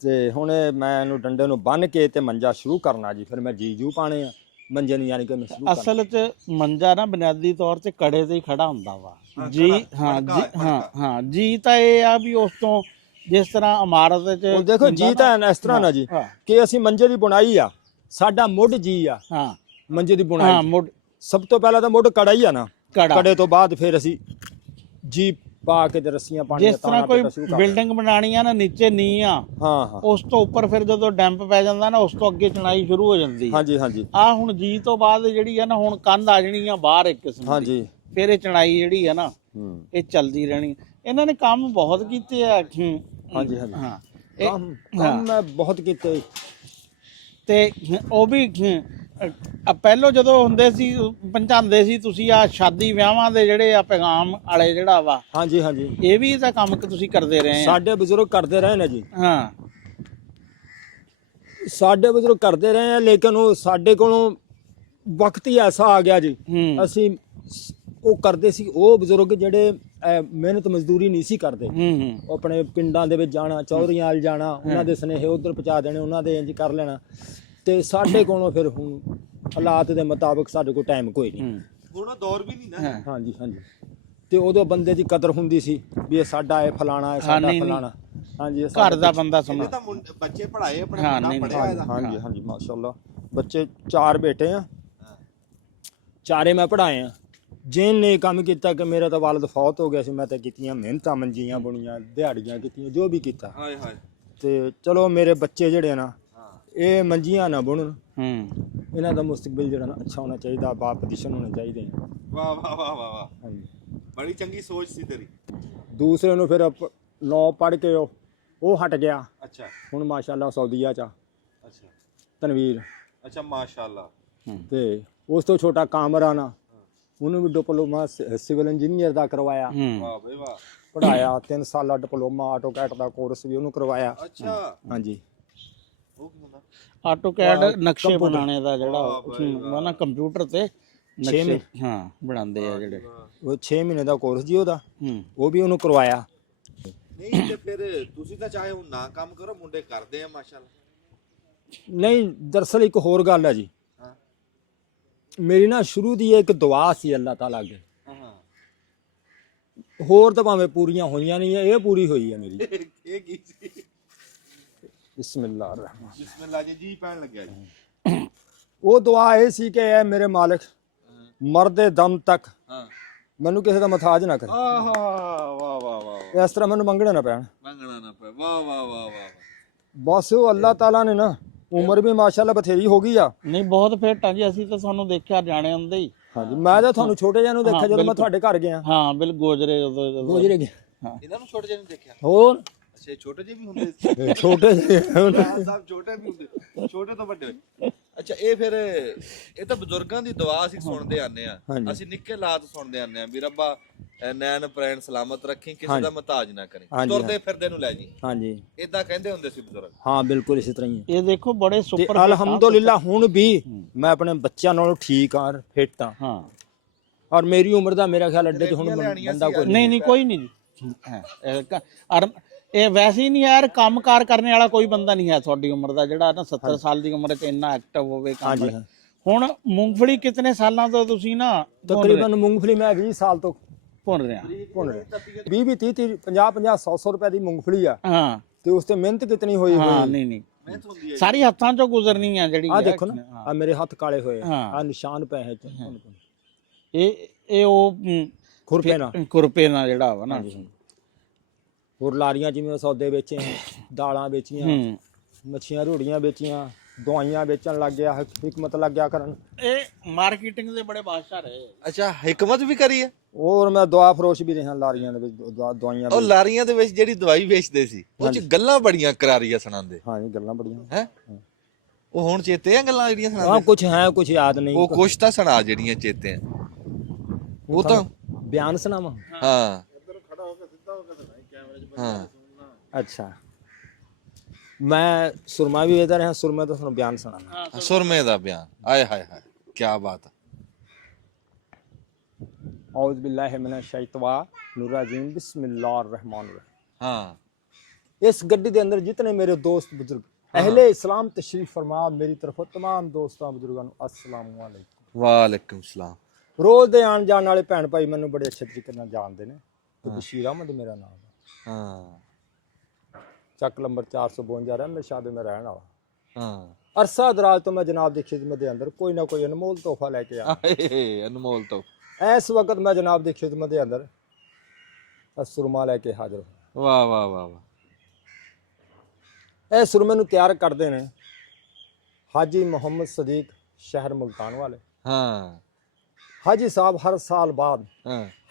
ਤੇ ਹੁਣ ਮੈਂ ਇਹਨੂੰ ਡੰਡੇ ਨੂੰ ਬੰਨ ਕੇ ਤੇ ਮੰਜਾ ਸ਼ੁਰੂ ਕਰਨਾ ਜੀ। ਫਿਰ ਮੈਂ ਜੀਜੂ ਪਾਣੇ ਆ ਮੰਜੇ ਨੂੰ, ਯਾਨੀ ਕਿ ਮੈਂ ਸ਼ੁਰੂ ਕਰਨਾ। ਅਸਲ 'ਚ ਮੰਜਾ ਨਾ ਬੁਨਿਆਦੀ ਤੌਰ ਤੇ ਕੜੇ ਤੇ ਹੀ ਖੜਾ ਹੁੰਦਾ ਵਾ ਜੀ। ਹਾਂ ਜੀ ਤਾਂ ਇਹ ਆ ਵੀ ਉਸ ਤੋਂ ਜਿਸ ਤਰ੍ਹਾਂ ਇਮਾਰਤ 'ਚ ਉਹ ਦੇਖੋ ਜੀ ਤਾਂ ਇਸ ਤਰ੍ਹਾਂ ਨਾ ਜੀ ਕਿ ਅਸੀਂ ਮੰਜੇ ਦੀ ਬੁਣਾਈ ਆ, ਸਾਡਾ ਮੁੱਢ ਜੀ ਆ ਮੰਜੇ ਦੀ ਬੁਣਾਈ। ਸਭ ਤੋਂ ਪਹਿਲਾਂ ਤਾਂ ਮੁੱਢ ਕੜਾ ਹੀ ਆ ਨਾ, ਕੜੇ ਤੋਂ ਬਾਅਦ ਫਿਰ ਅਸੀਂ ਜੀ ਪਾ ਕੇ ਤੇ ਰੱਸੀਆਂ ਪਾਣੀਆਂ। ਜਿਸ ਤਰ੍ਹਾਂ ਕੋਈ ਬਿਲਡਿੰਗ ਬਣਾਣੀ ਆ ਨਾ, ਨੀਚੇ ਨੀ ਆ, ਉਸ ਤੋਂ ਉੱਪਰ ਫਿਰ ਜਦੋਂ ਡੈਂਪ ਪੈ ਜਾਂਦਾ ਨਾ, ਉਸ ਤੋਂ ਅੱਗੇ ਚਣਾਈ ਸ਼ੁਰੂ ਹੋ ਜਾਂਦੀ। ਹਾਂਜੀ ਆ ਹੁਣ ਜੀ ਤੋਂ ਬਾਅਦ ਜਿਹੜੀ ਆ ਨਾ, ਹੁਣ ਕੰਧ ਆ ਜਣੀ ਆ ਬਾਹਰ ਇੱਕ ਕਿਸਮ ਦੀ, ਫਿਰ ਇਹ ਚਣਾਈ ਜਿਹੜੀ ਆ ਨਾ ਇਹ ਚੱਲਦੀ ਰਹਿਣੀ। ਇਹਨਾਂ ਨੇ ਕੰਮ ਬਹੁਤ ਕੀਤੇ ਆ। ਕੰਮ ਮੈਂ ਬਹੁਤ ਕੀਤੇ। ਤੇ ਉਹ ਵੀ ਪਹਿਲੋਂ ਜਦੋਂ ਹੁੰਦੇ ਸੀ ਪਹੁੰਚਾਉਂਦੇ ਸੀ ਤੁਸੀਂ ਆ ਸ਼ਾਦੀ ਵਿਆਹਾਂ ਦੇ ਜਿਹੜੇ ਆ ਪੈਗਾਮ ਵਾਲੇ ਜਿਹੜਾ ਵਾ, ਹਾਂਜੀ ਇਹ ਵੀ ਤਾਂ ਕੰਮ ਤੁਸੀਂ ਕਰਦੇ ਰਹੇ ਆ। ਸਾਡੇ ਬਜ਼ੁਰਗ ਕਰਦੇ ਰਹੇ ਨੇ ਜੀ। ਸਾਡੇ ਬਜ਼ੁਰਗ ਕਰਦੇ ਰਹੇ ਆ, ਲੇਕਿਨ ਉਹ ਸਾਡੇ ਕੋਲੋਂ ਵਕਤ ਹੀ ਐਸਾ ਆ ਗਿਆ ਜੀ, ਅਸੀਂ ਉਹ ਕਰਦੇ ਸੀ। ਉਹ ਬਜ਼ੁਰਗ ਜਿਹੜੇ ਮਿਹਨਤ ਮਜ਼ਦੂਰੀ ਨਹੀਂ ਸੀ ਕਰਦੇ, ਉਹ ਆਪਣੇ ਪਿੰਡਾਂ ਦੇ ਵਿੱਚ ਜਾਣਾ, ਚੌਧਰੀਆਂ ਵੱਲ ਜਾਣਾ, ਉਹਨਾਂ ਦੇ ਸੁਨੇਹੇ ਉਧਰ ਪਹੁੰਚਾ ਦੇਣੇ, ਉਹਨਾਂ ਦੇ ਇੰਜ ਕਰ ਲੈਣਾ। ਤੇ ਸਾਡੇ ਕੋਲੋਂ ਫਿਰ ਹੁਣ ਹਾਲਾਤ ਦੇ ਮੁਤਾਬਕ ਸਾਡੇ ਕੋਲ ਟਾਈਮ ਕੋਈ ਨਹੀਂ, ਹੁਣ ਦੌਰ ਵੀ ਨਹੀਂ ਨਾ। ਹਾਂਜੀ ਤੇ ਉਦੋਂ ਬੰਦੇ ਦੀ ਕਦਰ ਹੁੰਦੀ ਸੀ ਵੀ ਇਹ ਸਾਡਾ ਹੈ, ਫਲਾਣਾ ਹੈ, ਸਾਡਾ ਫਲਾਣਾ। ਹਾਂਜੀ ਘਰ ਦਾ ਬੰਦਾ ਸਮਝ। ਤਾਂ ਬੱਚੇ ਪੜਾਏ ਆਪਣੇ, ਮੁੰਡਾ ਪੜਿਆ ਇਹਦਾ। ਹਾਂਜੀ ਮਾਸ਼ਾਅੱਲਾ। ਬੱਚੇ 4 ਬੇਟੇ ਆ, ਚਾਰੇ ਮੈਂ ਪੜਾਏ ਆ। ਜਿਹਨੇ ਕੰਮ ਕੀਤਾ ਕਿ ਮੇਰਾ ਤਾਂ ਵਾਲਦ ਫੌਤ ਹੋ ਗਿਆ ਸੀ, ਮੈਂ ਤਾਂ ਕੀਤੀਆਂ ਮਿਹਨਤਾਂ, ਮੰਜੀਆਂ ਬੁਣੀਆਂ, ਦਿਹਾੜੀਆਂ ਕੀਤੀਆਂ, ਜੋ ਵੀ ਕੀਤਾ। ਤੇ ਚਲੋ ਮੇਰੇ ਬੱਚੇ ਜਿਹੜੇ ਨਾ ਇਹ ਮੰਜੀਆਂ ਨਾ ਬੁਣਨ, ਇਹਨਾਂ ਦਾ ਮੁਸਤਕਬਲ ਜਿਹੜਾ ਨਾ ਅੱਛਾ ਹੋਣਾ ਚਾਹੀਦਾ, ਬਾਪ ਪੋਜੀਸ਼ਨ ਹੋਣੇ ਚਾਹੀਦੇ। ਵਾਹ ਵਾਹ ਵਾਹ ਵਾਹ ਵਾਹ, ਹਾਂਜੀ ਬੜੀ ਚੰਗੀ ਸੋਚ ਸੀ ਤੇਰੀ। ਦੂਸਰੇ ਨੂੰ ਫਿਰ 9 ਪੜ੍ਹ ਕੇ ਉਹ ਹਟ ਗਿਆ। ਅੱਛਾ, ਹੁਣ ਮਾਸ਼ਾਅੱਲਾ ਸਾਊਦੀਆ ਚ। ਅੱਛਾ, ਤਨਵੀਰ। ਅੱਛਾ ਮਾਸ਼ਾਅੱਲਾ। ਤੇ ਉਸ ਤੋਂ ਛੋਟਾ ਕਾਮਰਾਨਾ, ਉਹਨੂੰ ਵੀ ਡਿਪਲੋਮਾ ਸਿਵਲ ਇੰਜੀਨੀਅਰ ਦਾ ਕਰਵਾਇਆ। ਵਾਹ ਬਈ ਵਾਹ। ਪੜਾਇਆ 3 ਸਾਲਾ ਡਿਪਲੋਮਾ ਆਟੋਕੈਟ ਦਾ ਕੋਰਸ ਵੀ ਉਹਨੂੰ ਕਰਵਾਇਆ। ਅੱਛਾ, ਹਾਂਜੀ। ਉਹ ਕੀ ਹੁੰਦਾ? ਆਟੋਕੈਡ ਨਕਸ਼ੇ ਬਣਾਉਣੇ ਦਾ ਜਿਹੜਾ ਉਹ ਨਾ ਕੰਪਿਊਟਰ ਤੇ ਨਕਸ਼ੇ ਬਣਾਉਂਦੇ ਆ ਜਿਹੜੇ, ਉਹ 6 ਮਹੀਨੇ ਦਾ ਕੋਰਸ ਜੀ ਉਹਦਾ, ਉਹ ਵੀ ਉਹਨੂੰ ਕਰਵਾਇਆ। ਨਹੀਂ ਤੇ ਫਿਰ ਤੁਸੀਂ ਤਾਂ ਚਾਹੇ ਹੁਣ ਨਾ ਕੰਮ ਕਰੋ, ਮੁੰਡੇ ਕਰਦੇ ਆ ਮਾਸ਼ਾਅੱਲਾ। ਨਹੀਂ ਦਰਅਸਲ ਇੱਕ ਹੋਰ ਗੱਲ ਹੈ ਜੀ, ਮੇਰੀ ਨਾ ਸ਼ੁਰੂ ਦੀ ਇੱਕ ਦੁਆ ਸੀ ਅੱਲਾਹ ਤਾਲਾ ਅੱਗੇ, ਹੋਰ ਤਾਂ ਭਾਵੇਂ ਪੂਰੀਆਂ ਹੋਈਆਂ ਨਹੀਂ, ਇਹ ਪੂਰੀ ਹੋਈ ਹੈ ਮੇਰੀ। ਇਹ ਕੀ ਸੀ? ਬਿਸਮਿਲ੍ਲਾਹ ਰਹਿਮਾਨ। ਬਿਸਮਿਲ੍ਲਾਹ ਜੀ ਪੈਣ ਲੱਗਿਆ ਜੀ। ਉਹ ਦੁਆ ਇਹ ਸੀ ਕਿ ਐ ਮੇਰੇ ਮਾਲਕ, ਮਰਦੇ ਦਮ ਤੱਕ ਹਾਂ ਮੈਨੂੰ ਕਿਸੇ ਦਾ ਮਥਾਜ ਨਾ ਕਰੇ, ਆਹ ਵਾਹ ਵਾਹ ਵਾਹ ਇਸ ਤਰ੍ਹਾਂ ਮੈਨੂੰ ਮੰਗਣੇ ਨਾ ਪੈਣ। ਮੰਗਣਾ ਨਾ ਪਏ, ਵਾਹ ਵਾਹ ਵਾਹ ਵਾਹ। ਬਸ ਉਹ ਅੱਲਾਹ ਤਾਲਾ ਨੇ ਨਾ ਉਮਰ ਵੀ ਮਾਸ਼ਾਅੱਲਾ ਬਥੇਰੀ ਹੋ ਗਈ ਆ। ਨਹੀਂ ਬਹੁਤ ਫਿੱਟ ਆ ਜੀ, ਅਸੀਂ ਤਾਂ ਤੁਹਾਨੂੰ ਦੇਖਿਆ ਜਾਣੇ ਹੁੰਦੇ ਹੀ। ਹਾਂਜੀ ਮੈਂ ਤਾਂ ਤੁਹਾਨੂੰ ਛੋਟੇ ਜਿਹੇ ਨੂੰ ਦੇਖਿਆ ਜਦੋਂ ਮੈਂ ਤੁਹਾਡੇ ਘਰ ਗਿਆ, ਹਾਂ ਬਿਲ ਗੋਜਰੇ ਉਦੋਂ ਗੁਜਰੇ ਗਿਆ। ਇਹਨਾਂ ਨੂੰ ਛੋਟੇ ਜਿਹੇ ਨੂੰ ਦੇਖਿਆ? ਹੋਰ ਅੱਛਾ ਛੋਟੇ ਜਿਹੇ ਵੀ ਹੁੰਦੇ ਸੀ? ਛੋਟੇ ਜਿਹੇ ਸਾਹਿਬ ਛੋਟੇ ਵੀ ਹੁੰਦੇ, ਛੋਟੇ ਤੋਂ ਵੱਡੇ ਹੋਏ। ਅੱਛਾ ਇਹ ਫਿਰ ਇਹ ਤਾਂ ਬਜ਼ੁਰਗਾਂ ਦੀ ਦੁਆ ਅਸੀਂ ਸੁਣਦੇ ਆਨੇ ਆ, ਅਸੀਂ ਨਿੱਕੇ ਲਾਤ ਸੁਣਦੇ ਆਨੇ ਆ ਵੀ ਰੱਬਾ ਨੈਣ ਪ੍ਰੈਣ ਸਲਾਮਤ ਰੱਖੀ, ਕਿਸੇ ਦਾ ਮਹਤਾਜ ਨਾ ਕਰੀ, ਤੁਰਦੇ ਫਿਰਦੇ ਨੂੰ ਲੈ ਜੀ। ਹਾਂਜੀ ਇਦਾਂ ਕਹਿੰਦੇ ਹੁੰਦੇ ਸੀ ਬਜ਼ੁਰਗ। ਹਾਂ ਬਿਲਕੁਲ ਇਸੇ ਤਰ੍ਹਾਂ ਹੀ ਹੈ। ਇਹ ਦੇਖੋ ਬੜੇ ਤੇ ਸੁਪਰ ਅਲਹਮਦੁਲਿਲਾ ਹੁਣ ਵੀ ਮੈਂ ਆਪਣੇ ਬੱਚਿਆਂ ਨਾਲੋਂ ਠੀਕ ਆ, ਫਿੱਟ ਆ। ਹਾਂ ਔਰ ਮੇਰੀ ਉਮਰ ਦਾ ਮੇਰਾ ਖਿਆਲ ਅੱਡੇ 'ਚ ਹੁਣ ਬੰਦਾ ਕੋਈ ਨਹੀਂ ਨਹੀਂ ਕੋਈ ਨਹੀਂ ਜੀ। ਇਹ ਵੈਸੇ ਹੀ ਨਹੀਂ ਯਾਰ, ਕੰਮਕਾਰ ਕਰਨ ਵਾਲਾ ਕੋਈ ਬੰਦਾ ਨਹੀਂ ਹੈ ਤੁਹਾਡੀ ਉਮਰ ਦਾ ਜਿਹੜਾ ਨਾ 70 ਸਾਲ ਦੀ ਉਮਰ 'ਚ ਇੰਨਾ ਐਕਟਿਵ ਹੋਵੇ ਕੰਮ। ਹੁਣ ਮੂੰਗਫਲੀ ਕਿਤਨੇ ਸਾਲਾਂ ਤੋਂ ਤੁਸੀਂ ਨਾ ਤਕਰੀਬਨ ਮੂੰਗਫਲੀ ਮੈਂ 20 ਸਾਲ ਤੋਂ ਭੁੰਨ ਰਿਹਾ? 20 30 50 100 ਰੁਪਏ ਦੀ ਮੂੰਗਫਲੀ ਆ। ਹਾਂ ਤੇ ਉਸ ਤੇ ਮਿਹਨਤ ਕਿਤਨੀ ਹੋਈ ਹਾਂ ਨਹੀਂ ਨਹੀਂ ਸਾਰੀ ਹੱਥਾਂ 'ਚੋਂ ਗੁਜ਼ਰਨੀ ਆ ਜਿਹੜੀ। ਆ ਦੇਖੋ ਨਾ ਆ ਮੇਰੇ ਹੱਥ ਕਾਲੇ ਹੋਏ ਆ, ਨਿਸ਼ਾਨ ਪਏ ਹੈ। ਇਹ ਉਹ ਖੁਰਪੇ ਨਾਲ ਜਿਹੜਾ ਵਾ ਨਾ। ਹੋਰ ਲਾਰੀਆਂ ਜਿਵੇਂ ਸੌਦੇ ਵੇਚੇ, ਦਾਲਾਂ ਵੇਚੀਆਂ, ਮੱਛੀਆਂ ਰੋੜੀਆਂ ਵੇਚੀਆਂ, ਦਵਾਈਆਂ ਵੇਚਣ ਲੱਗ ਗਿਆ, ਹਕਮਤ ਲੱਗ ਗਿਆ ਕਰਨ। ਇਹ ਮਾਰਕੀਟਿੰਗ ਦੇ ਬੜੇ ਬਾਦਸ਼ਾਹ ਰਹੇ। ਅੱਛਾ ਹਕਮਤ ਵੀ ਕਰੀ ਹੈ? ਹੋਰ ਮੈਂ ਦਵਾ ਫਰੋਸ਼ ਵੀ ਰਿਹਾ ਲਾਰੀਆਂ ਦੇ ਵਿੱਚ, ਦਵਾਈਆਂ। ਉਹ ਲਾਰੀਆਂ ਦੇ ਵਿੱਚ ਜਿਹੜੀ ਦਵਾਈ ਵੇਚਦੇ ਸੀ ਉਹ ਚ ਗੱਲਾਂ ਬੜੀਆਂ ਕਰਾਰੀਆਂ ਸੁਣਾਉਂਦੇ। ਹਾਂਜੀ ਗੱਲਾਂ ਬੜੀਆਂ ਹੈ। ਉਹ ਹੁਣ ਚੇਤੇ ਆ ਗੱਲਾਂ ਜਿਹੜੀਆਂ ਸੁਣਾਉਂਦੇ? ਹਾਂ ਕੁਝ ਹੈ, ਕੁਝ ਯਾਦ ਨਹੀਂ। ਉਹ ਕੁਛ ਤਾਂ ਸੁਣਾ ਜਿਹੜੀਆਂ ਚੇਤੇ ਆ। ਉਹ ਤਾਂ ਬਿਆਨ ਸੁਣਾਵਾਂ? ਹਾਂ ਹਾਂ ਅੱਛਾ ਮੈਂ ਸੁਰਮਾ ਵੀ ਵੇਚਦਾ ਰਿਹਾ, ਸੁਰਮੇ ਤੋਂ ਤੁਹਾਨੂੰ ਬਿਆਨ ਸੁਣਾਣਾ। ਸੁਰਮੇ ਦਾ ਬਿਆਨ, ਆਏ ਹਾਏ ਹਾਏ ਕੀ ਬਾਤ ਹੈ। औज़ बिल्लाहि मिनश शैतानिर रजीम बिस्मिल्लाहिर रहमानिर रहीम। हाँ इस गड्डी के अंदर जितने मेरे दोस्त बुजुर्ग अहले इस्लाम तशरीफ फरमा, मेरी तरफों तमाम दोस्तों बुजुर्गों अस्सलाम वालेकुम। वालेकुम सलाम। रोज दे आन जान वाले भैन भाई मैनू बड़े अच्छे तरीके नाल जानते ने। ते बशीर अहमद मेरा नाम है। हाँ ਚੱਕ ਨੰਬਰ 452 ਰਹਿਮਤ ਸ਼ਾਹ ਦੇ ਮੈਂ ਰਹਿਣ ਵਾਲਾ। ਹਾਂ ਅਰਸਾ ਦਰਾਜ ਤੋਂ ਮੈਂ ਜਨਾਬ ਦੀ ਖਿਦਮਤ ਦੇ ਅੰਦਰ ਕੋਈ ਨਾ ਕੋਈ ਅਨਮੋਲ ਤੋਹਫਾ ਲੈ ਕੇ ਆਇਆ। ਅਨਮੋਲ ਤੋਂ ਇਸ ਵਕਤ ਮੈਂ ਜਨਾਬ ਦੀ ਖਿਦਮਤ ਦੇ ਅੰਦਰ ਸੁਰਮਾ ਲੈ ਕੇ ਹਾਜ਼ਰ ਹਾਂ। ਵਾਹ ਵਾਹ ਵਾਹ ਵਾਹ। ਇਹ ਸੁਰਮੇ ਨੂੰ ਤਿਆਰ ਕਰਦੇ ਨੇ ਹਾਜੀ ਮੁਹੰਮਦ ਸਦੀਕ ਸ਼ਹਿਰ ਮੁਲਤਾਨ ਵਾਲੇ। ਹਾਂ ਹਾਜੀ ਸਾਹਿਬ ਹਰ ਸਾਲ ਬਾਅਦ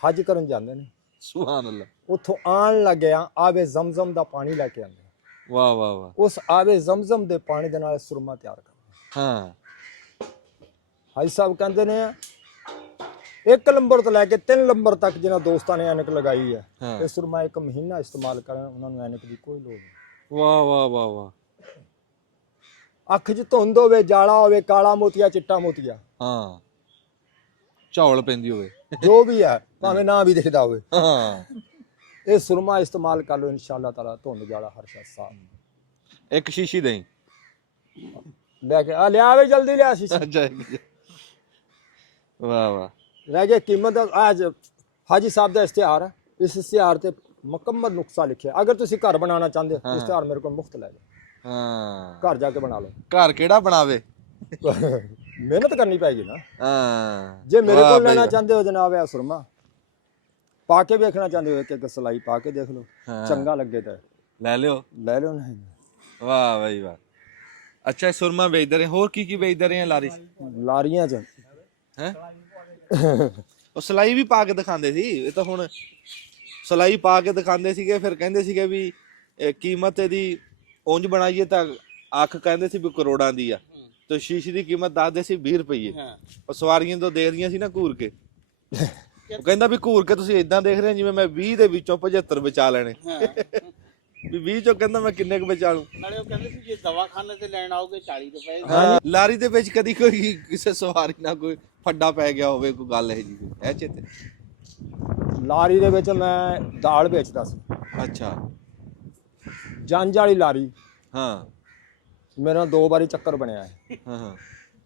ਹਜ ਕਰਨ ਜਾਂਦੇ ਨੇ। ਸੁਭਾਨ ਅੱਲਾਹ। ਉੱਥੋਂ ਆਉਣ ਲੱਗਿਆ ਆਵੇ ਜ਼ਮਜ਼ਮ ਦਾ ਪਾਣੀ ਲੈ ਕੇ ਆਉਂਦੇ। ਵਾਹ ਵਾਹ ਵਾਹ। ਉਸ ਆਵੇ ਜ਼ਮਜ਼ਮ ਦੇ ਪਾਣੀ ਦੇ ਨਾਲ ਸੁਰਮਾ ਤਿਆਰ ਕਰਦੇ। ਹਾਂ ਹਾਜੀ ਸਾਹਿਬ ਕਹਿੰਦੇ ਨੇ 1 ਨੰਬਰ ਤੋਂ ਲੈ ਕੇ 3 ਨੰਬਰ ਤੱਕ ਜਿਹਨਾਂ ਦੋਸਤਾਂ ਨੇ ਐਨਕ ਲਗਾਈ ਹੈ, ਇਹ ਸੁਰਮਾ 1 ਮਹੀਨਾ ਇਸਤੇਮਾਲ ਕਰਨ, ਉਹਨਾਂ ਨੂੰ ਐਨਕ ਦੀ ਕੋਈ ਲੋੜ ਨਹੀਂ। ਵਾਹ ਵਾਹ ਵਾਹ ਵਾਹ। ਅੱਖ 'ਚ ਧੁੰਦ ਹੋਵੇ, ਜਾਲਾ ਹੋਵੇ, ਕਾਲਾ ਮੋਤੀਆ, ਚਿੱਟਾ ਮੋਤੀਆ, ਹਾਂ ਝੌਲ ਪੈਂਦੀ ਹੋਵੇ, ਜੋ ਵੀ ਹੈ, ਭਾਵੇਂ ਨਾ ਵੀ ਦਿਖਦਾ ਹੋਵੇ, ਹਾਂ ਇਹ ਸੁਰਮਾ ਇਸਤੇਮਾਲ ਕਰ ਲਓ, ਇਨਸ਼ਾਅੱਲਾ ਤਾਲਾ ਧੁੰਦ ਜਾਲਾ ਹਰ ਸ਼ੈ ਸਾਫ਼। ਇੱਕ ਸ਼ੀਸ਼ੀ ਦੇਈ ਲੈ ਕੇ ਆ ਲਿਆ ਵੇ, ਜਲਦੀ ਲਿਆ ਸ਼ੀਸ਼ੀ। ਅੱਛਾ ਵਾਹ ਵਾਹ। ਰਹਿ ਗਿਆ ਕੀਮਤ ਅੱਜ ਹਾਜੀ ਸਾਹਿਬ ਦਾ ਇਸ਼ਤਿਹਾਰ ਹੈ। ਇਸ ਇਸ਼ਤਿਹਾਰ ਤੇ ਮੁਕੰਮਲ ਨੁਕਸਾ ਲਿਖਿਆ। ਅਗਰ ਤੁਸੀਂ ਘਰ ਬਣਾਉਣਾ ਚਾਹੁੰਦੇ ਹੋ ਇਸ਼ਤਿਹਾਰ ਮੇਰੇ ਕੋਲ ਮੁਫਤ ਲੈ ਜਾਓ। ਹਾਂ ਘਰ ਜਾ ਕੇ ਬਣਾ ਲਓ। ਘਰ ਕਿਹੜਾ ਬਣਾਵੇ? ਮਿਹਨਤ ਕਰਨੀ ਪੈਗੀ ਨਾ। ਹਾਂ ਜੇ ਮੇਰੇ ਕੋਲ ਲੈਣਾ ਚਾਹੁੰਦੇ ਹੋ ਜਨਾਬ ਇਹ ਸੁਰਮਾ, ਪਾ ਕੇ ਵੇਖਣਾ ਚਾਹੁੰਦੇ ਹੋ, ਇੱਕ ਸਲਾਈ ਪਾ ਕੇ ਦੇਖ ਲਓ, ਚੰਗਾ ਲੱਗੇ ਤਾਂ ਲੈ ਲਿਓ, ਲੈ ਲਿਓ। ਨਹੀਂ ਵਾਹ ਬਈ ਵਾਹ। ਅੱਛਾ ਸੁਰਮਾ ਵੇਚਦੇ ਰਹੇ, ਹੋਰ ਕੀ ਵੇਚਦੇ ਰਹੇ ਲਾਰੀ? ਲਾਰੀਆਂ 'ਚ ਹੈ ਉਹ ਸਲਾਈ ਵੀ ਪਾ ਕੇ ਦਿਖਾਉਂਦੇ ਸੀ। ਇਹ ਤਾਂ ਹੁਣ ਸਲਾਈ ਪਾ ਕੇ ਦਿਖਾਉਂਦੇ ਸੀਗੇ, ਫਿਰ ਕਹਿੰਦੇ ਸੀਗੇ ਵੀ ਕੀਮਤ ਇਹਦੀ ਉਂਝ ਬਣਾਈਏ ਤਾਂ ਅੱਖ ਕਹਿੰਦੇ ਸੀ ਵੀ ਕਰੋੜਾਂ ਦੀ ਆ, ਤੇ ਸ਼ੀਸ਼ੇ ਦੀ ਕੀਮਤ ਦੱਸਦੇ ਸੀ 20 ਰੁਪਏ। ਉਹ ਸਵਾਰੀਆਂ ਤੋਂ ਦੇਖਦੀਆਂ ਸੀ ਨਾ ਘੂਰ ਕੇ, ਉਹ ਕਹਿੰਦਾ ਵੀ ਘੂਰ ਕੇ ਤੁਸੀਂ ਇਦਾਂ ਦੇਖ ਰਹੇ ਜਿਵੇਂ ਮੈਂ 20 ਦੇ ਵਿੱਚੋਂ 75 ਬਚਾ ਲੈਣੇ, ਵੀ 20 ਚੋਂ ਕਹਿੰਦਾ ਮੈਂ ਕਿੰਨੇ ਕੁ ਬਚਾ ਲੂੰ। ਨਾਲੇ ਉਹ ਕਹਿੰਦੇ ਸੀ ਜੇ ਦਵਾਖਾਨੇ ਤੇ ਲੈਣ ਆਓਗੇ 40 ਰੁਪਏ। ਲਾਰੀ ਦੇ ਵਿੱਚ ਕਦੀ ਕੋਈ ਕਿਸੇ ਸਵਾਰੀ ਨਾਲ ਕੋਈ ਫੱਡਾ ਪੈ ਗਿਆ ਹੋਵੇ, ਕੋਈ ਗੱਲ ਇਹ ਜੀ ਇਹ ਚੇਤੇ? ਲਾਰੀ ਦੇ ਵਿੱਚ ਮੈਂ ਦਾਲ ਵੇਚਦਾ ਸੀ। ਅੱਛਾ ਜੰਜ ਵਾਲੀ ਲਾਰੀ। ਹਾਂ ਮੇਰਾ 2 ਵਾਰੀ ਚੱਕਰ ਬਣਿਆ ਹੈ। ਹਾਂ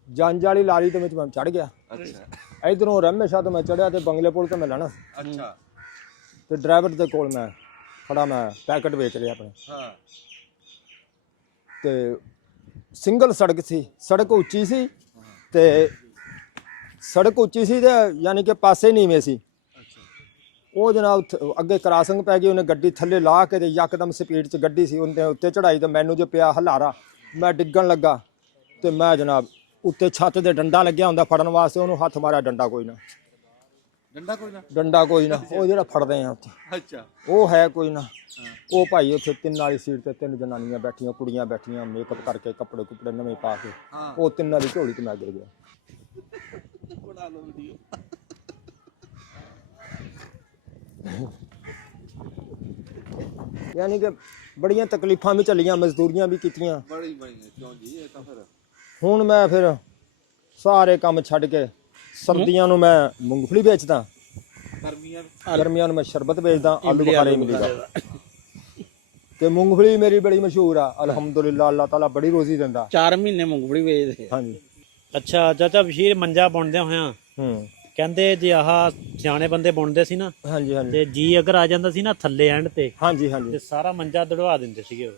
ਜੰਜ ਵਾਲੀ ਲਾਰੀ ਦੇ ਵਿੱਚ ਮੈਂ ਚੜ ਗਿਆ। ਅੱਛਾ ਇਧਰੋਂ ਰਮੇਸ਼ਾ ਤੋਂ ਮੈਂ ਚੜਿਆ ਤੇ ਬੰਗਲੇ ਪੁਲ ਤੇ ਮੈਂ ਲੈਣਾ। ਅੱਛਾ ਤੇ ਡਰਾਈਵਰ ਦੇ ਕੋਲ ਮੈਂ ਖੜਾ, ਮੈਂ ਪੈਕਟ ਵੇਚ ਰਿਹਾ ਆਪਣੇ। ਹਾਂ ਤੇ ਸਿੰਗਲ ਸੜਕ ਸੀ, ਸੜਕ ਉੱਚੀ ਸੀ ਤੇ ਸੜਕ ਉੱਚੀ ਸੀ ਤੇ ਯਾਨੀ ਕਿ ਪਾਸੇ ਨੀਵੇਂ ਸੀ। ਉਹ ਜਨਾਬ ਅੱਗੇ ਕਰਾਸਿੰਗ ਪੈ ਗਈ, ਉਹਨੇ ਗੱਡੀ ਥੱਲੇ ਲਾ ਕੇ ਤੇ ਯਕਦਮ ਸਪੀਡ 'ਚ ਗੱਡੀ ਸੀ, ਉਹਨੇ ਉੱਤੇ ਚੜਾਈ ਤੇ ਮੈਨੂੰ ਜੋ ਪਿਆ ਹਲਾਰਾ, ਮੈਂ ਡਿੱਗਣ ਲੱਗਾ ਤੇ ਮੈਂ ਜਨਾਬ ਉੱਤੇ ਛੱਤ ਦੇ ਡੰਡਾ ਲੱਗਿਆ ਹੁੰਦਾ ਫੜਨ ਵਾਸਤੇ, ਉਹਨੂੰ ਹੱਥ ਮਾਰਿਆ, ਡੰਡਾ ਕੋਈ ਨਾ, ਡੰਡਾ ਕੋਈ ਨਾ, ਉਹ ਜਿਹੜਾ ਫੜਦੇ ਆ ਉੱਥੇ, ਅੱਛਾ ਉਹ ਹੈ ਕੋਈ ਨਾ। ਉਹ ਭਾਈ ਉੱਥੇ 3 ਵਾਲੀ ਸੀਟ ਤੇ 3 ਜਨਾਨੀਆਂ ਬੈਠੀਆਂ, ਕੁੜੀਆਂ ਬੈਠੀਆਂ, ਮੇਕਅਪ ਕਰਕੇ, ਕੱਪੜੇ ਕੁਪੜੇ ਨਵੇਂ ਪਾ ਕੇ, ਉਹ 3 ਦੀ ਝੋਲੀ ਤੇ ਮੈਂ ਗਿਰ ਗਿਆ। ਬਣਾ ਲਓ ਵੀਡੀਓ। ਯਾਨੀ ਕਿ ਬੜੀਆਂ ਤਕਲੀਫਾਂ ਵੀ ਚੱਲੀਆਂ, ਮਜ਼ਦੂਰੀਆਂ ਵੀ ਕੀਤੀਆਂ। ਬੜੀ ਕਿਉਂ ਜੀ, ਇਹ ਤਾਂ ਫਿਰ ਹੁਣ ਮੈਂ ਫਿਰ ਸਾਰੇ ਕੰਮ ਛੱਡ ਕੇ ਸਰਦੀਆਂ ਨੂੰ ਮੈਂ ਮੂੰਗਫਲੀ ਵੇਚਦਾ, ਗਰਮੀਆਂ ਨੂੰ ਮੈਂ ਸ਼ਰਬਤ ਵੇਚਦਾ, ਆਲੂ ਬੁਖਾਰੇ ਮਿਲਦਾ। ਤੇ ਮੂੰਗਫਲੀ ਮੇਰੀ ਬੜੀ ਮਸ਼ਹੂਰ ਆ, ਅਲਹਮਦੁਲਿਲਾ, ਅੱਲਾਹ ਤਾਲਾ ਬੜੀ ਰੋਜ਼ੀ ਦਿੰਦਾ। 4 ਮਹੀਨੇ ਮੂੰਗਫਲੀ ਵੇਚਦੇ। ਹਾਂਜੀ। ਅੱਛਾ ਚਾਚਾ ਬਸ਼ੀਰ, ਮੰਜਾ ਬੁਣਦੇ ਹੋਇਆ ਕਹਿੰਦੇ ਜੇ ਆਹ ਸਿਆਣੇ ਬੰਦੇ ਬੁਣਦੇ ਸੀ ਨਾ, ਹਾਂਜੀ ਹਾਂਜੀ ਤੇ ਜੀ ਅਗਰ ਆ ਜਾਂਦਾ ਸੀ ਨਾ ਥੱਲੇ ਐਂਡ ਤੇ ਹਾਂਜੀ ਹਾਂਜੀ ਤੇ ਸਾਰਾ ਮੰਜਾ ਦੜਵਾ ਦਿੰਦੇ ਸੀਗੇ ਉਹ।